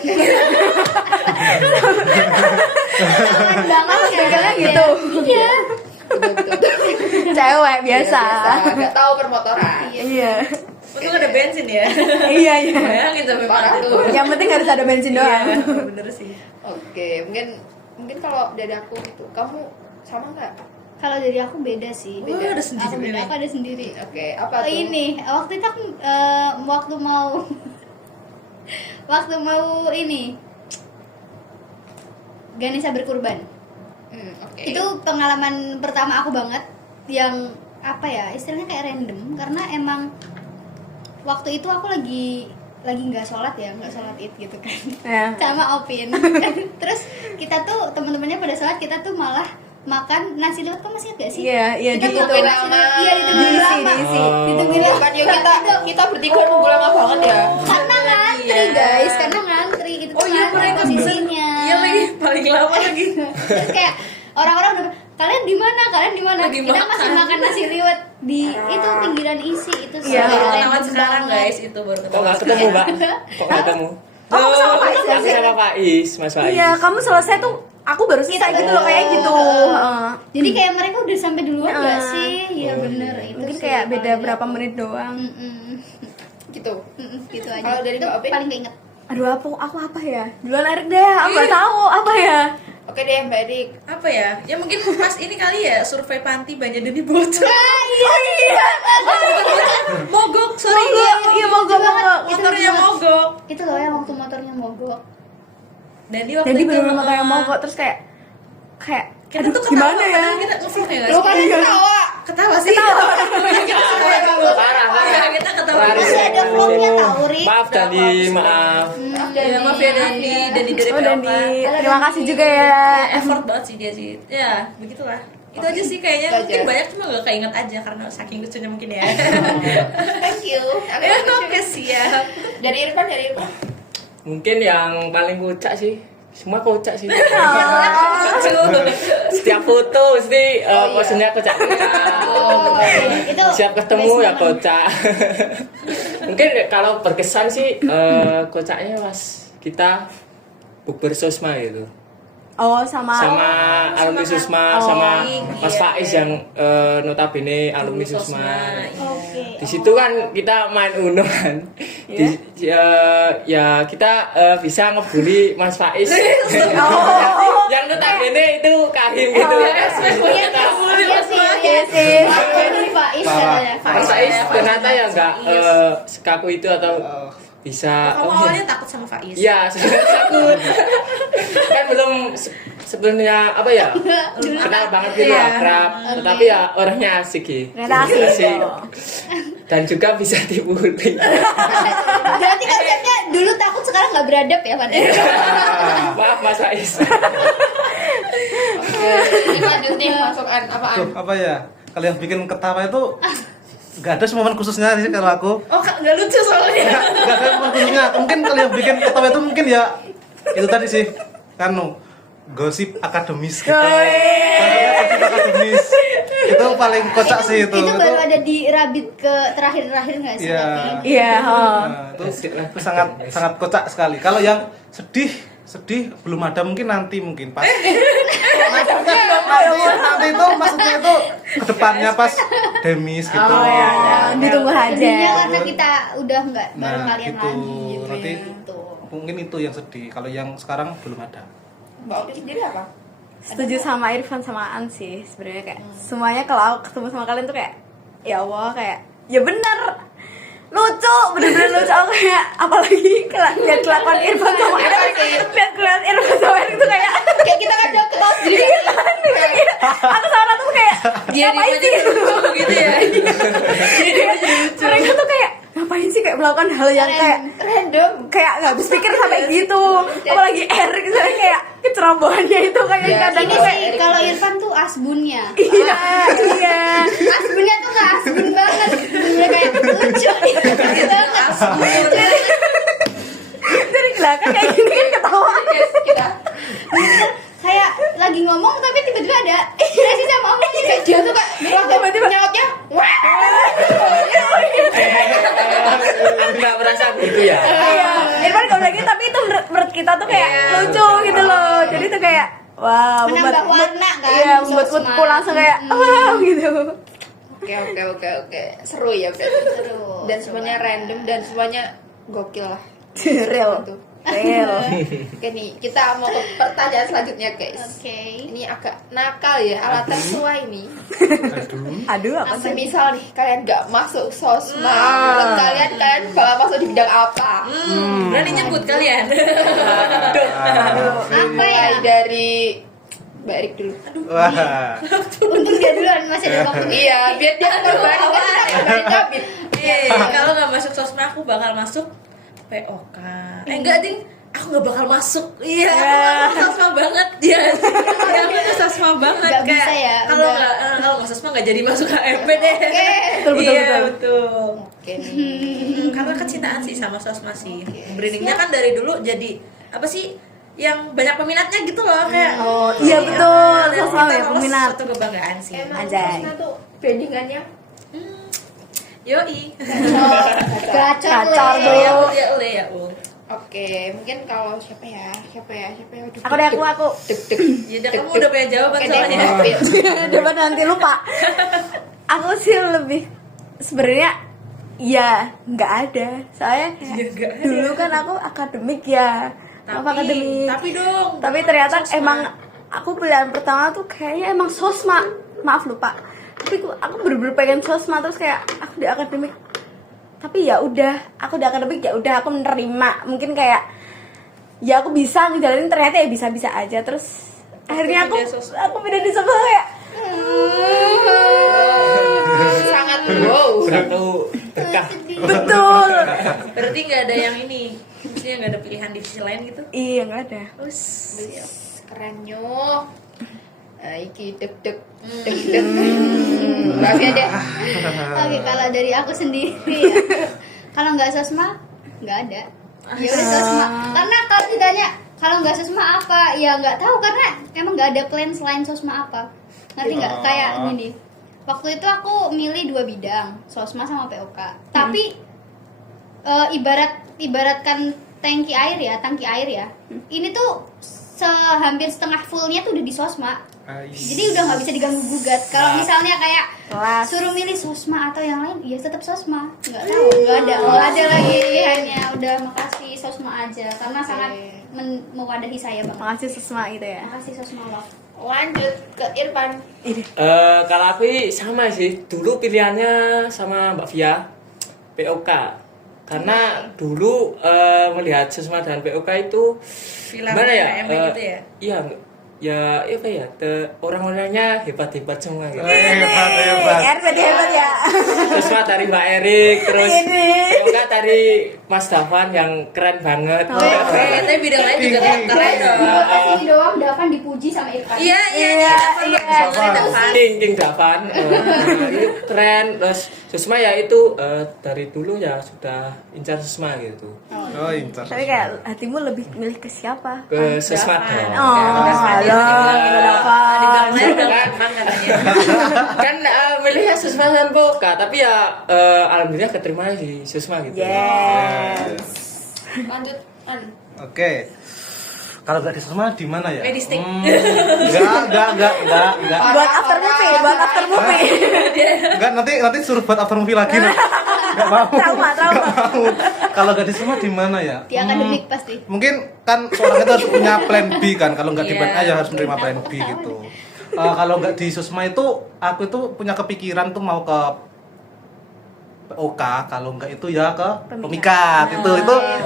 Banget Gagalnya gitu. Iya. Cewek biasa. nggak tahu permotoran Iya. Untung ada bensin ya. Iya, iya. Bayangin sampai parah mana. tuh Yang penting harus ada bensin Iya, doang. bener sih. oke mungkin kalau dari aku gitu kamu sama nggak Kalau dari aku beda sih. Oh, ada sendiri Aku beda. nih. Aku ada sendiri. oke apa Oh, tuh ini waktu itu aku waktu mau ini Ganesha berkurban. oke Itu pengalaman pertama aku banget yang apa ya istilahnya kayak random karena emang waktu itu aku lagi nggak sholat id gitu kan Ya. sama Opin. Terus kita tuh teman-temannya pada sholat kita tuh malah makan nasi liwet, kamu masih ingat gak sih? Iya, iya Kita di tuh itu. makan nasi liwet, iya ditungguin Diisi, lama. diisi. Ditungguin Iya lama. kan ya kita bertiga nunggu lama banget ya Karena ngantri guys, karena ngantri itu tuh Oh iya, ngantri mereka posisinya. Iya lagi paling lama lagi. Terus kayak orang-orang udah kalian di mana? Lagi Kita masih makan. makan nasi liwet di itu pinggiran isi itu Iya. Baru random ketahuan sekarang banget. guys itu baru Kok ketahuan. nggak ketemu, Mbak? Kok nggak ketemu? Oh, kamu sama Pak Is nggak Aku sih? sama Pak Is, Mas Pak Is. Iya, kamu selesai tuh aku baru selesai gitu loh kayak gitu. Heeh. Jadi kayak mereka udah sampai duluan Heeh. gak sih? Iya bener itu Mungkin sih kayak beda paling- berapa menit doang. gitu gitu aja. Kalau dari itu Mbak Opin? paling keinget. Aduh, aku apa ya? Duluan Erik deh, aku nggak tahu apa ya. oke deh Mbak Erik Apa ya? Ya mungkin pas ini kali ya survei panti banyak demi bocor. Iya. Mogok, sorry. Iya, mogok. Motornya mogok. Itu loh yang waktu motornya mogok. Dan di waktu Jadi itu bener-bener motornya mogok terus kayak kita aduh, tuh ketawa, gimana ya? padahal kita ngevlog ya guys. lu kan ketawa Ketawa sih. Parah, Iya, kita ketawa. Parah. Masih ada vlognya tahu Rik. Maaf Dandi, maaf. Ya, maaf ya Dandi dari Oh, dan PLK. terima kasih juga ya. Effort banget sih dia sih. Ya, begitulah. Itu aja sih kayaknya Itu mungkin aja. banyak cuma gak keinget aja karena saking lucunya mungkin ya. thank you Ya, oke siap. dari Irfan Mungkin yang paling kocak sih, semua kocak sih. Setiap foto mesti posenya kocak-kocak. Itu Siap ketemu best ya moment. kocak. Mungkin kalau berkesan sih kocaknya pas kita bukber sosma gitu. Oh, sama Alumni Susma Oh, sama iya. Mas Faiz yang notabene alumni Susma. Iya. Oke. Di situ kan kita main Uno kan. Ya kita bisa ngebully Mas Faiz. Yang notabene itu kahim gitu. Iya sih, iya sih. Ini Faiz katanya. Mas Faiz ternyata ya enggak sekaku itu atau bisa Kamu awalnya takut sama Faiz? Iya, sebenarnya takut. Kan belum sebenarnya apa ya? Kenal banget gitu akrab. Tetapi ya orangnya asik sih. relasi Asik. itu. Dan juga bisa dibully. Berarti konsepnya dulu takut sekarang nggak beradab ya, Pak? Maaf Mas Faiz. Ini lanjut nih masukan apaan? Tuh, apa ya? Kalau yang bikin ketawa itu nggak ada momen khususnya sih kalau aku. Oh, nggak lucu soalnya. Nggak ada momen khususnya. Mungkin kalau yang bikin ketawa itu mungkin ya itu tadi sih. Kan gosip akademis gitu. Gosip akademis. Itu paling kocak sih itu. Itu baru ada di Rabbit ke terakhir-terakhir nggak sih? Iya. Iya, Nah, itu sangat sangat kocak sekali. Kalau yang sedih belum ada, mungkin nanti mungkin pas nanti itu maksudnya itu kedepannya pas demis gitu. Oh iya, iya. Ditunggu aja. Sedihnya karena kita udah nggak bareng Nah, kalian gitu. lagi gitu. Nanti Gitu. mungkin itu yang sedih. Kalau yang sekarang belum ada. Mbak Oki sendiri apa? Setuju sama Irfan sama An sih sebenarnya kayak semuanya kalau aku ketemu sama kalian tuh kayak ya Allah kayak ya bener lucu bener-bener lucu aku kayak apalagi lihat kelakuan Irfan sama An lihat kelakuan Irfan sama An itu kayak Kayak kita kan udah ketawa sendiri kan? aku sama Ratu tuh kayak Dia ngapain aja sih lucu gitu ya. mereka tuh kayak ngapain sih kayak melakukan hal yang kayak Random. kayak nggak habis pikir sampai gitu apalagi Erik misalnya kayak kecerobohannya itu kayak Ya, kadang Ini tuh kayak sih kalau Irfan tuh asbunnya. iya iya Asbunnya tuh nggak asbun banget. Bener kayak lucu gitu banget. dari belakang kayak gini kan ketawa Guys, kita Kayak lagi ngomong tapi tiba-tiba ada ekspresi sama omongnya kayak dia tuh kayak Tiba-tiba. nyautnya wah. Aku nggak merasa gitu ya. iya Irfan kalau lagi tapi itu menurut kita tuh kayak lucu gitu loh jadi tuh kayak wow menambah warna kan. iya membuat sosmed. moodku langsung kayak wow gitu Oke. Seru ya berarti. Seru. Dan semuanya random dan semuanya gokil lah. real Gitu. real Oke nih, kita mau ke pertanyaan selanjutnya guys. Oke. Ini agak nakal ya, alat tertua ini. aduh apa sih Semisal nih kalian nggak masuk sosma, menurut kalian bakal masuk di bidang apa? Berani nyebut kalian. Apa ya? Mulai dari Mbak Erik dulu. Wah. Untuk dia duluan masih ada waktu. Iya, biar dia korbanin kan kita korbanin David. Iya, kalau nggak masuk sosma aku bakal masuk POK. Enggak ding, aku nggak bakal masuk. Iya, aku sosma banget dia. Ya, aku sosma banget Nggak bisa ya, Kalau udah. nggak sosma nggak jadi masuk HMP deh. Betul, Iya betul. betul. Oke nih. Karena kecintaan sih sama sosma sih. Brandingnya kan dari dulu jadi apa sih? Yang banyak peminatnya gitu loh kayak. oh iya betul Dan sosmed kita ya lolos peminat Satu kebanggaan sih. Emang Anjay. sosma tuh brandingannya Yoi. Gacor Gacor, Le. Bro. Ya ule ya ul. Oke, mungkin kalau siapa ya? Aduh, aku deh aku deg-deg. Ya udah kamu udah punya jawaban Oke deh, soalnya. David. coba nanti lupa aku sih lebih sebenarnya ya nggak ada soalnya kayak Ya, nggak ada. dulu kan aku akademik ya apa akademik Tapi dong. tapi ternyata Sosma. emang aku pilihan pertama tuh kayaknya emang sosma maaf lupa tapi aku bener-bener pengen sosma terus kayak aku di akademik tapi ya udah aku di akademik ya udah aku menerima mungkin kayak ya aku bisa ngejalanin ternyata ya bisa-bisa aja terus akhirnya pindah sosma. aku pindah di sosma kayak Sangat wow. Satu berkah. betul Berarti nggak ada yang ini. Maksudnya nggak ada pilihan divisi lain gitu. iya nggak ada Terus Keren nyo. Iki deg-deg. Maaf ya deh. Oke, kalau dari aku sendiri ya. Kalau nggak sosma, nggak ada. Ya udah sosma. ditanya kalau nggak sosma apa, ya nggak tahu karena emang nggak ada plan selain sosma apa. Ngerti nggak? Kayak gini. Waktu itu aku milih 2 bidang, sosma sama POK. Tapi ibaratkan tangki air ya. Ini tuh hampir setengah fullnya tuh udah di sosma. Jadi udah nggak bisa diganggu gugat. Kalau misalnya kayak suruh milih sosma atau yang lain, ya tetap sosma. Nggak tahu, nggak ada lagi pilihannya. Udah makasih sosma aja karena sangat mewadahi saya banget. Makasih sosma gitu ya. Makasih sosma love. Lanjut ke Irfan. Kalau aku sama sih, dulu pilihannya sama Mbak Via POK. Karena dulu melihat sosma dan POK itu Film gimana ya? kayak gitu ya. Iya, ya apa ya? Orang-orangnya hebat-hebat semua gitu. Hebat. Hebat ya. Sosma dari Mbak Erik, terus POK dari Mas Davan yang keren banget. Tapi bidang lain juga keren dong. Asli doang Davan dipuji sama Irfan. Iya. King Davan, itu keren. Terus Sosma ya itu dari dulu ya sudah incar Sosma gitu. Oh, incar. Tapi kayak hatimu lebih milih ke siapa? Ke Sosma dong. Bidang lain udah gampang katanya. Kan milihnya Sosma dan POK, tapi ya alhamdulillah keterima di Sosma gitu. Yes. Lanjut An. Oke. Kalau nggak di Sosma di mana ya? Medistik. Enggak. Buat after movie. Enggak, nanti suruh buat after movie lagi nah. Enggak mau. Trauma. Kalau nggak di Sosma di mana ya? Di akademik pasti. Mungkin kan seorang itu harus punya plan B kan. Kalau nggak di plan A Iya. ya harus menerima plan B gitu. Kalau nggak di Sosma itu aku itu punya kepikiran tuh mau ke POK, kalau nggak itu ya ke pemikat.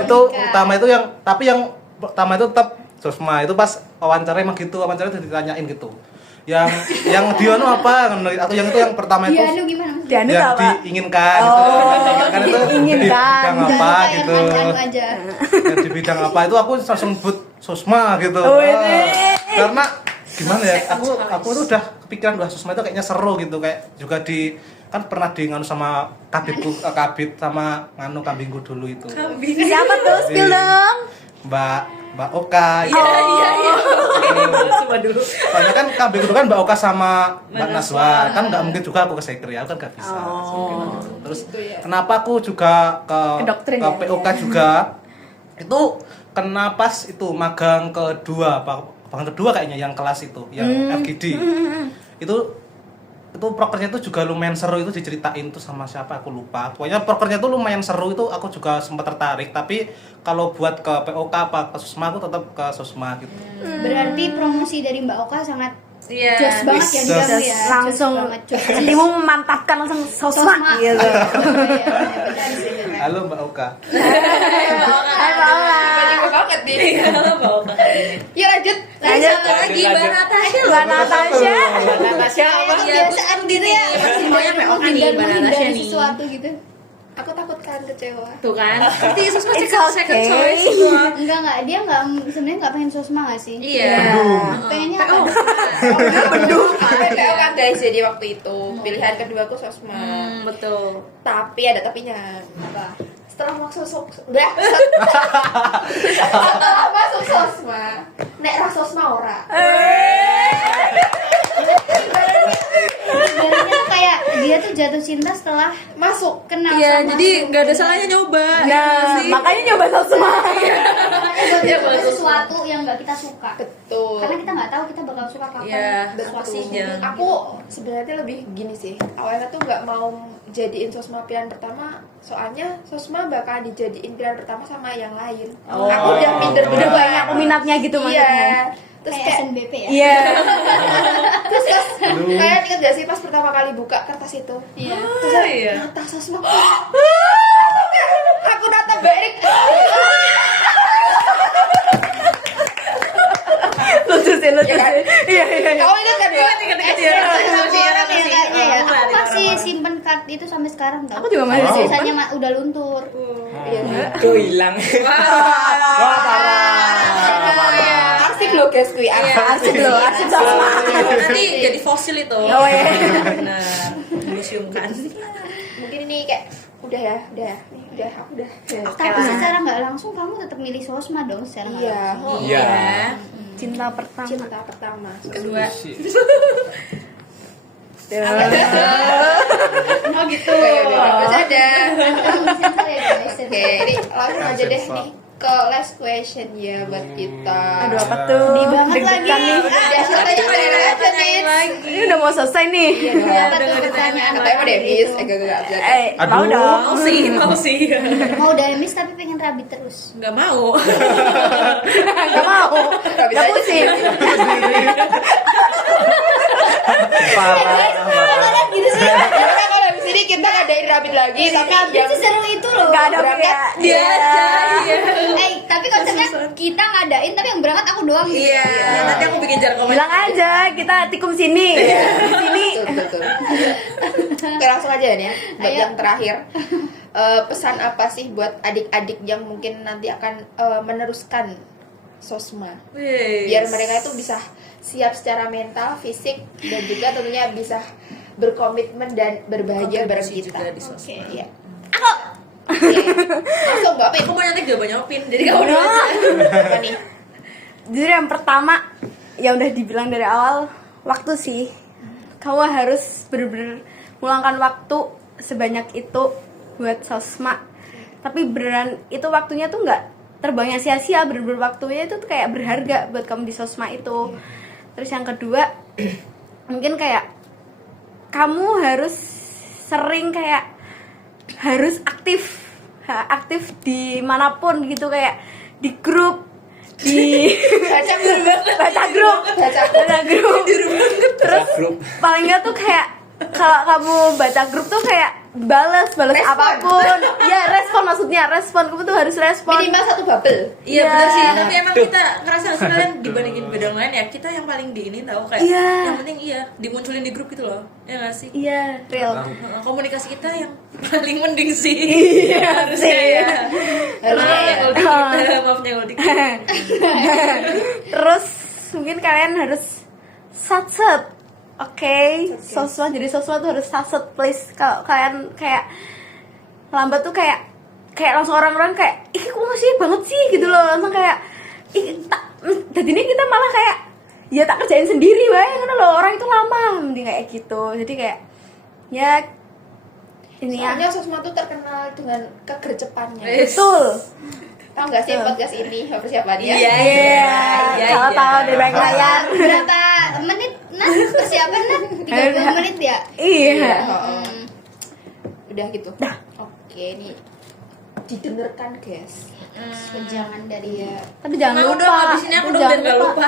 Itu utama itu yang yang pertama itu tetap Sosma. Itu pas wawancara emang gitu, wawancara itu ditanyain gitu. Yang Dianu apa atau yang itu yang pertama itu Dianu gimana? Dianu yang apa? diinginkan gitu. Kan itu diinginkan. di bidang apa Kayak gitu. Anu aja. Ya, di bidang apa itu aku langsung sebut Sosma gitu. Karena gimana ya, aku tuh udah kepikiran bahwa Sosma itu kayaknya seru gitu, kayak juga di kan pernah di nganu sama kabit sama nganu kambingku dulu itu. Siapa tuh? Spill dong. Mbak Oka. Iya. Coba dulu. Soalnya kan kambingku dulu kan Mbak Oka sama Mbak Naswa. Kan nggak mungkin juga aku ke Seker ya, aku kan nggak bisa. Terus kenapa aku juga ke Doktrin ke ya? POK juga? Itu kenapa itu magang kedua kayaknya yang kelas itu, yang FGD. Itu prokernya itu juga lumayan seru, itu diceritain tuh sama siapa aku lupa. Pokoknya prokernya itu lumayan seru, itu aku juga sempat tertarik. Tapi kalau buat ke POK apa ke Sosma, aku tetap ke Sosma gitu. Berarti promosi dari Mbak Oka sangat Iya. jos banget ya di Jos. kamu ya. Langsung Jos banget, jos. hatimu memantapkan langsung Sosma gitu. Iya, Halo Mbak Oka. Hai Paula. Tiba-tiba banget nih. Kalau bawa ke Yuk lanjut. satu lagi Mbak Natasha. Mbak Natasha. Natasha apa? Kebiasaan gitu ya. Semuanya POK nih Mbak Natasha Menghindari nih. sesuatu gitu. Aku takut kalian kecewa. Tuh kan. Pasti Sosma It's second okay. choice semua. Enggak, dia sebenarnya enggak pengen sosma enggak sih? Iya. Pengennya apa? PO kan guys, jadi waktu itu pilihan kedua aku Sosma. Betul. Tapi ada tapinya. Apa? Setelah masuk setelah masuk Sosma, nek ra Sosma ora. Sebenarnya kayak dia tuh jatuh cinta setelah Masuk. kenal Iya, sama jadi aku. nggak ada salahnya nyoba. Nah, makanya nyoba Sosma. Makanya Iya, buat bagus. sesuatu yang nggak kita suka. Betul. Karena kita nggak tahu kita bakal suka kapan. Iya, Betul. pastinya. Aku sebenarnya lebih gini sih. Awalnya tuh nggak mau jadiin Sosma pilihan pertama, soalnya Sosma bakal dijadiin pilihan pertama sama yang lain. Oh. Aku udah minder Udah banyak peminatnya gitu maksudnya. Iya. Terus Kayak kayak SNBP ya. Iya. terus kalian ingat gak sih pas pertama kali buka kertas itu? Iya. Terus iya. nata Sosma. Aku nata Berik. Lucu sih. Iya. Kau ingat kan? Mbak? Orang ya kayaknya ya. Aku masih simpen card itu sampai sekarang tau. Aku juga masih sih. Sisanya udah luntur. Itu hilang. Wah, parah. Arsip lo guys, kui Arsip Sosma. Nanti jadi fosil itu. Oh, iya. Benar. Museum kan. Mungkin ini kayak udah ya. aku udah. Tapi secara nggak langsung kamu tetap milih sosma dong secara nggak Iya. langsung. Iya. Cinta pertama. Cinta pertama. Kedua. Oh gitu. Masih ada. Sensor ya guys. Oke, ini langsung aja deh nih ke last question ya buat kita. Aduh, apa tuh? Sedih banget Deg-degan lagi. nih. Udah selesai aja nih. Ini udah mau selesai nih. Apa tuh pertanyaan? Katanya mau Demis, enggak. Mau Aduh. dong. Mau sih. Mau Demis tapi pengen rabbit terus. Nggak mau. Gak mau. Nggak bisa Gak pusing. Parah. Gitu sih. Karena kalau di sini kita ngadain rabbit lagi, tapi Rabbit yang sih seru itu loh. Gak ada Berangkat kayak Dia aja. Iya. Tapi konsepnya kita ngadain tapi yang berangkat aku doang. Iya. Nanti aku bikin jar komen. bilang aja kita tikung sini. Sini. Betul. Oke, langsung aja ya nih ya. Buat Ayo. yang terakhir. Pesan apa sih buat adik-adik yang mungkin nanti akan meneruskan sosma? Biar mereka itu bisa siap secara mental, fisik, dan juga tentunya bisa berkomitmen dan berbahagia bareng Kontribusi kita. juga di sosma. Iya. Oke. Langsung nggak apa Aku mau nyantik jawabannya Opin. Jadi kamu dulu aja. apa nih? Jadi yang pertama yang udah dibilang dari awal, waktu sih. Kamu harus bener-bener meluangkan waktu sebanyak itu buat sosma. Tapi beneran itu waktunya tuh nggak terbangnya sia-sia, bener-bener waktunya itu tuh kayak berharga buat kamu di sosma itu. Terus yang kedua, mungkin kayak kamu harus sering kayak harus aktif dimanapun gitu, kayak di grup, di baca grup terus Grup. paling nggak tuh kayak kalau kamu baca grup tuh kayak balas Respon. apapun ya, respon kamu tuh harus respon. Minimal satu bubble. Iya Iya. benar sih, tapi emang kita ngerasa sekalian dibandingin beda lain ya, kita yang paling di ini tahu kayak Iya. yang penting dimunculin di grup gitu loh. Ya nggak sih? Iya, real. Komunikasi kita yang paling mending sih. Iya Harusnya sih. ya. Harusnya ya. Maafnya Uldik. Terus mungkin kalian harus satset. Oke, sosma, jadi sosma tuh harus satset please. Kalau kalian kayak lambat tuh kayak langsung orang-orang kayak ih kok masih banget sih gitu loh, langsung kayak ih jadi ini kita malah kayak ya tak kerjain sendiri wae karena loh orang itu lama mending kayak gitu. Jadi kayak ya ini ya Soalnya sosma tuh terkenal dengan kegercepannya. betul. Tahu nggak sih podcast ini persiapannya? Iya. Kalau tahu di balik layar. Berapa menit? Nah, persiapan nah 30 menit ya. Iya. Hmm. Udah gitu. Oke, nih didengarkan guys. Jangan dari Iya. Tapi jangan Mau lupa. dong habisinnya aku dong biar nggak lupa.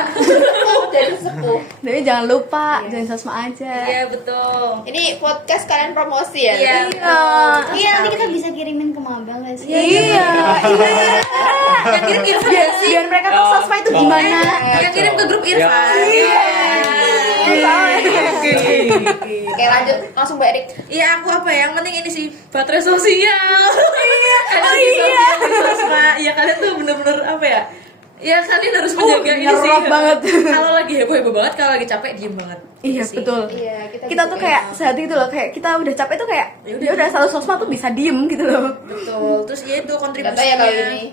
Dari sepuh. Tapi jangan lupa, join sosma aja. Iya betul. Ini podcast kalian promosi ya? Iya. Iya, nanti kita bisa kirimin ke Mabang guys. Iya. Yang kirim Irfan ya sih. Biar mereka tahu sosma itu gimana. Yang kirim ke grup Irfan. Iya. Oke, lanjut langsung Mbak Erik. Iya, aku apa ya? Yang penting ini sih baterai sosial. Iya. Iya, kalian tuh bener-bener apa ya? Ya kalian harus menjaga ini sih. nyerot banget. Kalau lagi heboh banget, kalau lagi capek diem banget. Iya, Gitu sih. betul. Iya, Kita tuh kayak sehati gitu loh, kayak kita udah capek tuh kayak ya udah satu sosma tuh bisa diem gitu loh. Betul. Terus ya itu kontribusinya. Kata ya kalau ini.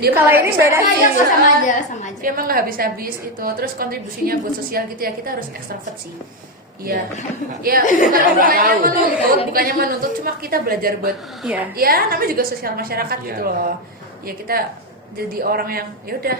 Dia Kalau emang ini nggak beda bisa- sih. Iya, sama aja. Dia emang nggak habis-habis itu. Terus kontribusinya buat sosial gitu ya, kita harus ekstrovert sih. Iya. Ya, bukannya menuntut, cuma kita belajar buat Iya. ya namanya juga sosial masyarakat gitu loh. Ya kita jadi orang yang ya udah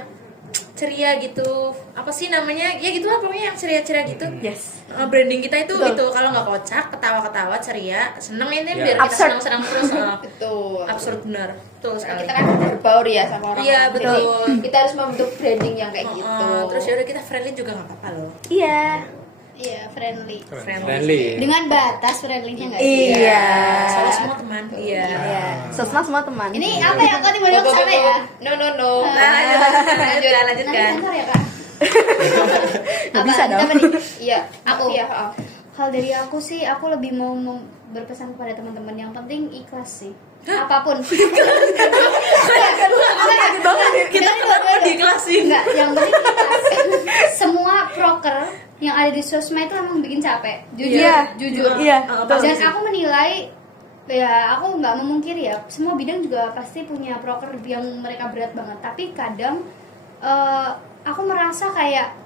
ceria gitu. Apa sih namanya? Ya gitu lah pokoknya yang ceria-ceria gitu. Yes. Branding kita itu Betul. itu kalau nggak kocak, ketawa-ketawa, ceria, seneng ini Ya. biar kita Absurd. senang-senang terus. Betul. Absurd benar. Betul sekali. Kita kan berbaur ya sama orang. Iya, Jadi, betul. kita harus membentuk branding yang kayak gitu. Terus ya udah kita friendly juga nggak apa-apa loh. Iya. Iya, friendly. Friendly. Dengan batas friendly-nya enggak Iya. Soalnya semua teman. Iya. Iya. Sosma semua teman. Ini apa ya? Kok tiba-tiba ke sana ya? No. Lanjutkan. Nanti sensor ya, Kak? Nggak bisa dong. Apa nih? Iya, Aku. Iya, Kalau dari aku sih, aku lebih mau berpesan kepada teman-teman yang penting ikhlas sih. Apapun. Kita kenapa diiklasin? Enggak, yang penting ikhlas. Semua proker yang ada di sosmed itu emang bikin capek. Jujur, Iya. jujur. Iya. Oh, betul. Dan aku menilai ya aku nggak memungkiri ya, semua bidang juga pasti punya proker yang mereka berat banget. Tapi kadang aku merasa kayak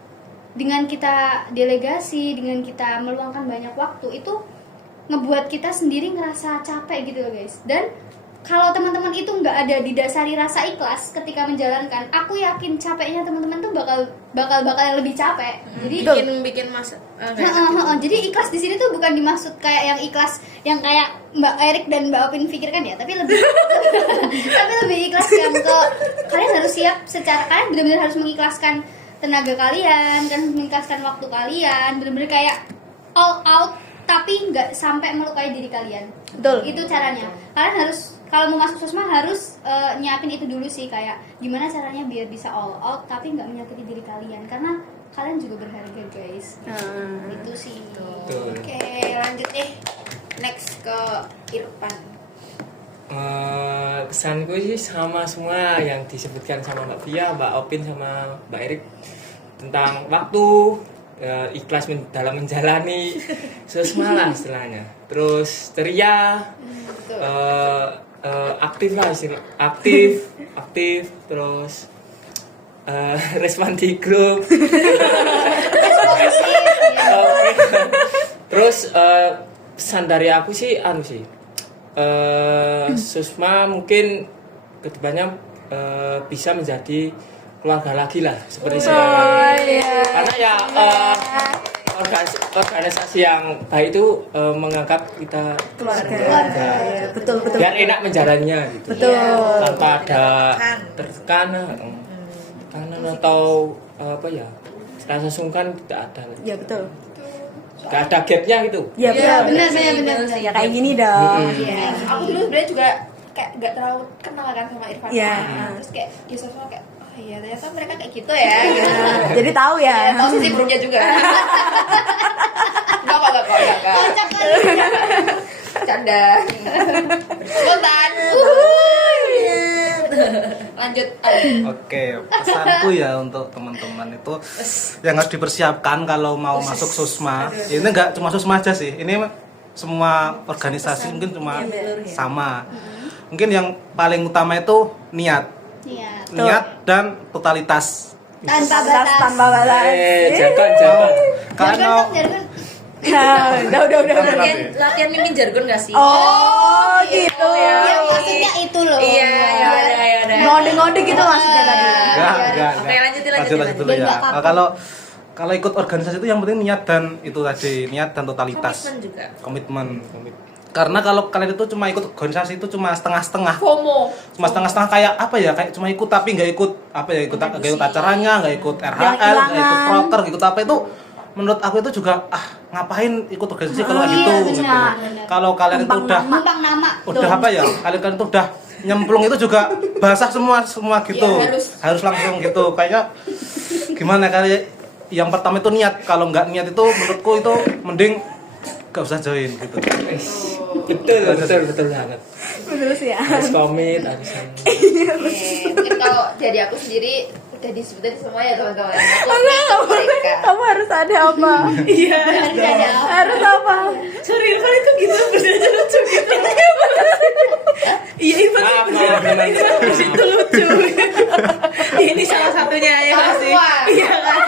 dengan kita delegasi, dengan kita meluangkan banyak waktu itu ngebuat kita sendiri ngerasa capek gitu loh guys. Dan kalau teman-teman itu nggak ada didasari rasa ikhlas ketika menjalankan, aku yakin capeknya teman-teman tuh bakal lebih capek. Jadi bikin mas jadi ikhlas di sini tuh bukan dimaksud kayak yang ikhlas yang kayak Mbak Erik dan Mbak Opin pikirkan ya, tapi lebih tapi lebih ikhlas yang ke kalian harus siap secara, kalian benar-benar harus mengikhlaskan tenaga kalian, kan mengikhlaskan waktu kalian, benar-benar kayak all out tapi nggak sampai melukai diri kalian. Betul. Itu caranya. Kalian harus, kalau mau masuk sosma harus nyiapin itu dulu sih, kayak gimana caranya biar bisa all out tapi nggak menyakiti diri kalian, karena kalian juga berharga guys. Itu sih. Betul. Oke, lanjut nih. Next ke Irfan. Pesanku sih sama semua yang disebutkan sama Mbak Via, Mbak Opin sama Mbak Erik tentang waktu, ikhlas dalam menjalani sosma lah istilahnya. Terus ceria, Betul. aktif lah aktif, terus respon di grup. Terus pesan dari aku sih sosma mungkin kedepannya bisa menjadi keluarga lagi lah seperti sekarang. Karena ya organisasi yang baik itu menganggap kita keluarga. Betul. Biar enak menjalannya gitu. Betul. Tanpa ada tekanan atau rasa sungkan, tidak ada. Ya betul. Gak ada gapnya gitu. Ya benar. Ya kayak gini dong. Iya. Aku dulu sebenarnya juga kayak nggak terlalu kenal kan sama Irfan. Iya. Terus kayak di sosmed kayak oh iya ternyata mereka kayak gitu ya. Gitu. Jadi tahu ya. Tahu sisi buruknya juga. Enggak. Kocak kali. Canda. Spontan. Lanjut. Oke, pesanku ya untuk teman-teman itu yang harus dipersiapkan kalau mau masuk sosma. Ini enggak cuma sosma aja sih. Ini semua organisasi mungkin cuma sama. Mungkin yang paling utama itu niat. Niat dan totalitas. Tanpa batas. Jangan. Karena Udah. latihan mimin jargon gak sih? Oh, gitu ya. Ya maksudnya itu loh. Iya, ya. Ngode-ngode gitu maksudnya tadi. enggak. Oke, lanjut dulu Biar ya. nggak kaku. Kalau ikut organisasi itu yang penting niat dan itu tadi, niat dan totalitas. Komitmen juga. Komitmen. Karena kalau kalian itu cuma ikut organisasi itu cuma setengah-setengah. FOMO. Cuma setengah-setengah kayak apa ya? Kayak cuma ikut tapi nggak ikut nggak ikut acaranya, nggak ikut RHL, nggak ikut kehilangan. proker, ikut apa itu menurut aku itu juga ngapain ikut organisasi kalau nggak gitu. Iya, Gitu. benar. Kalau kalian itu udah Numpang nama. apa ya? Kalian itu udah nyemplung itu juga basah semua gitu. Iya, harus langsung gitu. Kayaknya gimana kali yang pertama itu niat. Kalau nggak niat itu menurutku itu mending gak usah join gitu. Betul banget. Betul sih ya. Harus komit, harus Oke, mungkin kalau dari aku sendiri udah disebutin semua ya teman-teman. Aku mereka. Kamu harus ada apa? Iya. Harus apa? Sorry, Irfan itu gitu bener lucu gitu. Iya, Irfan itu lucu. Ini salah satunya ya nggak sih? Semua. Iya kan?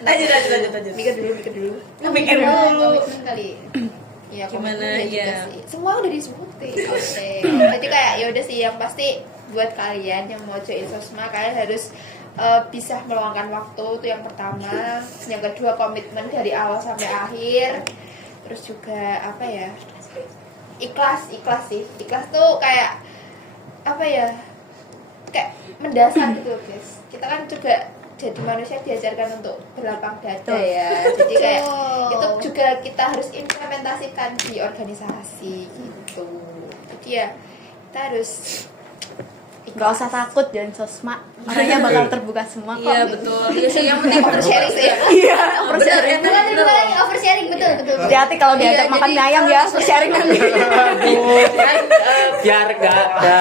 Lanjut. Mikir dulu. Mikir dulu. Komitmen kali. Iya, Gimana, komitmen juga ya. sih. Semua udah disebutin. Oke. Berarti kayak ya udah sih yang pasti buat kalian yang mau join sosma kalian harus bisa meluangkan waktu itu yang pertama. Yang kedua komitmen dari awal sampai akhir. Terus juga apa ya? Ikhlas sih. Ikhlas tuh kayak apa ya? Kayak mendasar gitu loh, guys. Kita kan juga jadi manusia diajarkan untuk berlapang dada ya. Jadi kayak itu juga kita harus implementasikan di organisasi gitu. Jadi ya kita harus Gak usah takut join sosma. Orangnya bakal terbuka semua kok. Iya, betul. Iya sih, yang penting sharing sih ya. Iya, bener. Oversharing betul. hati-hati kalau diajak Iya, makan jadi- mie ayam ya, sharing nanti. kan biar gak ada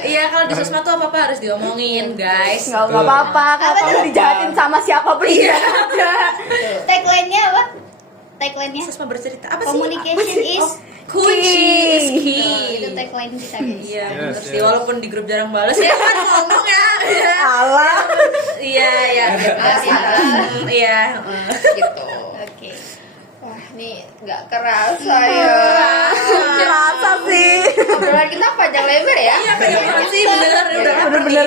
Iya, kalau di sosmed tuh apa-apa harus diomongin, guys. Nggak apa-apa, kalau kamu dijahatin sama siapapun juga ada. Tagline-nya apa? tagline-nya. Sosma bercerita apa sih? Communication is Kunci is Tuh, key. itu tagline kita guys. Iya, Yes, bener sih. yes. Walaupun di grup jarang balas ya kan ngomong ya. Allah. Iya, iya. Iya. gitu. Oke. Wah, nih nggak kerasa ya. Rasa sih. Obrolan kita panjang lebar ya. Iya sih bener udah Bener-bener.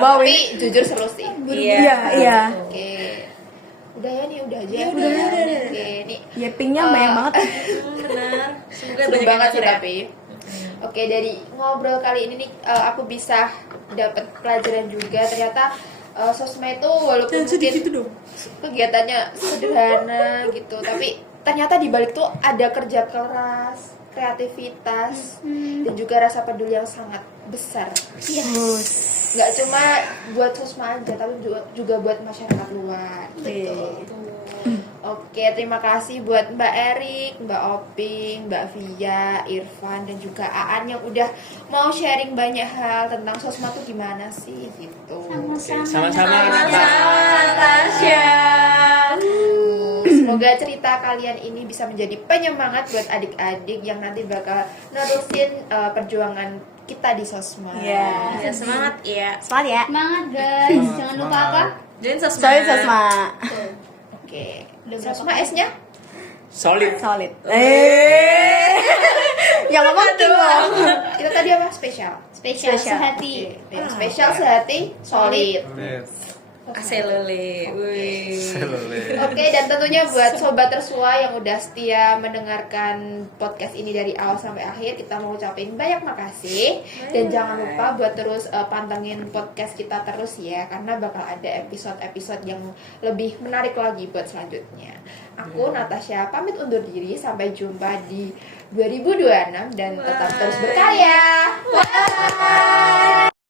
Wow. Tapi jujur seru sih. Iya, iya. Oke. Udah ya nih, udah aja. Udah. Oke, nih. Ya pinknya banyak banget. Benar. Semoga Seru banyak banget yang sih denger ya. tapi. Oke, dari ngobrol kali ini nih aku bisa dapat pelajaran juga. Ternyata sosmed itu walaupun mungkin kegiatannya sederhana gitu, tapi ternyata di balik tuh ada kerja keras, kreativitas, dan juga rasa peduli yang sangat besar. Nggak cuma buat Sosma aja, tapi juga buat masyarakat luar. Gitu. Oke, terima kasih buat Mbak Erik, Mbak Oping, Mbak Via, Irfan, dan juga Aan yang udah mau sharing banyak hal tentang Sosma tuh gimana sih gitu. Sama-sama. Natasha. Semoga cerita kalian ini bisa menjadi penyemangat buat adik-adik yang nanti bakal nerusin perjuangan kita di Sosma. Iya. Ya, semangat ya. Semangat ya. Semangat guys. Jangan lupa apa? Join Sosma. Sorry Sosma. Oke. Udah berapa Sosma kali? S-nya? Solid. Solid. Yang ngomong King loh. Kita tadi apa? Spesial. Spesial Spesial. sehati. Yang spesial sehati, solid. Aselele. Wih. Oke, dan tentunya buat sobat tersua yang udah setia mendengarkan podcast ini dari awal sampai akhir, kita mau ucapin banyak makasih. Dan jangan lupa buat terus pantengin podcast kita terus ya, karena bakal ada episode-episode yang lebih menarik lagi buat selanjutnya. Aku Natasha pamit undur diri, sampai jumpa di 2026 dan tetap terus berkarya. Bye.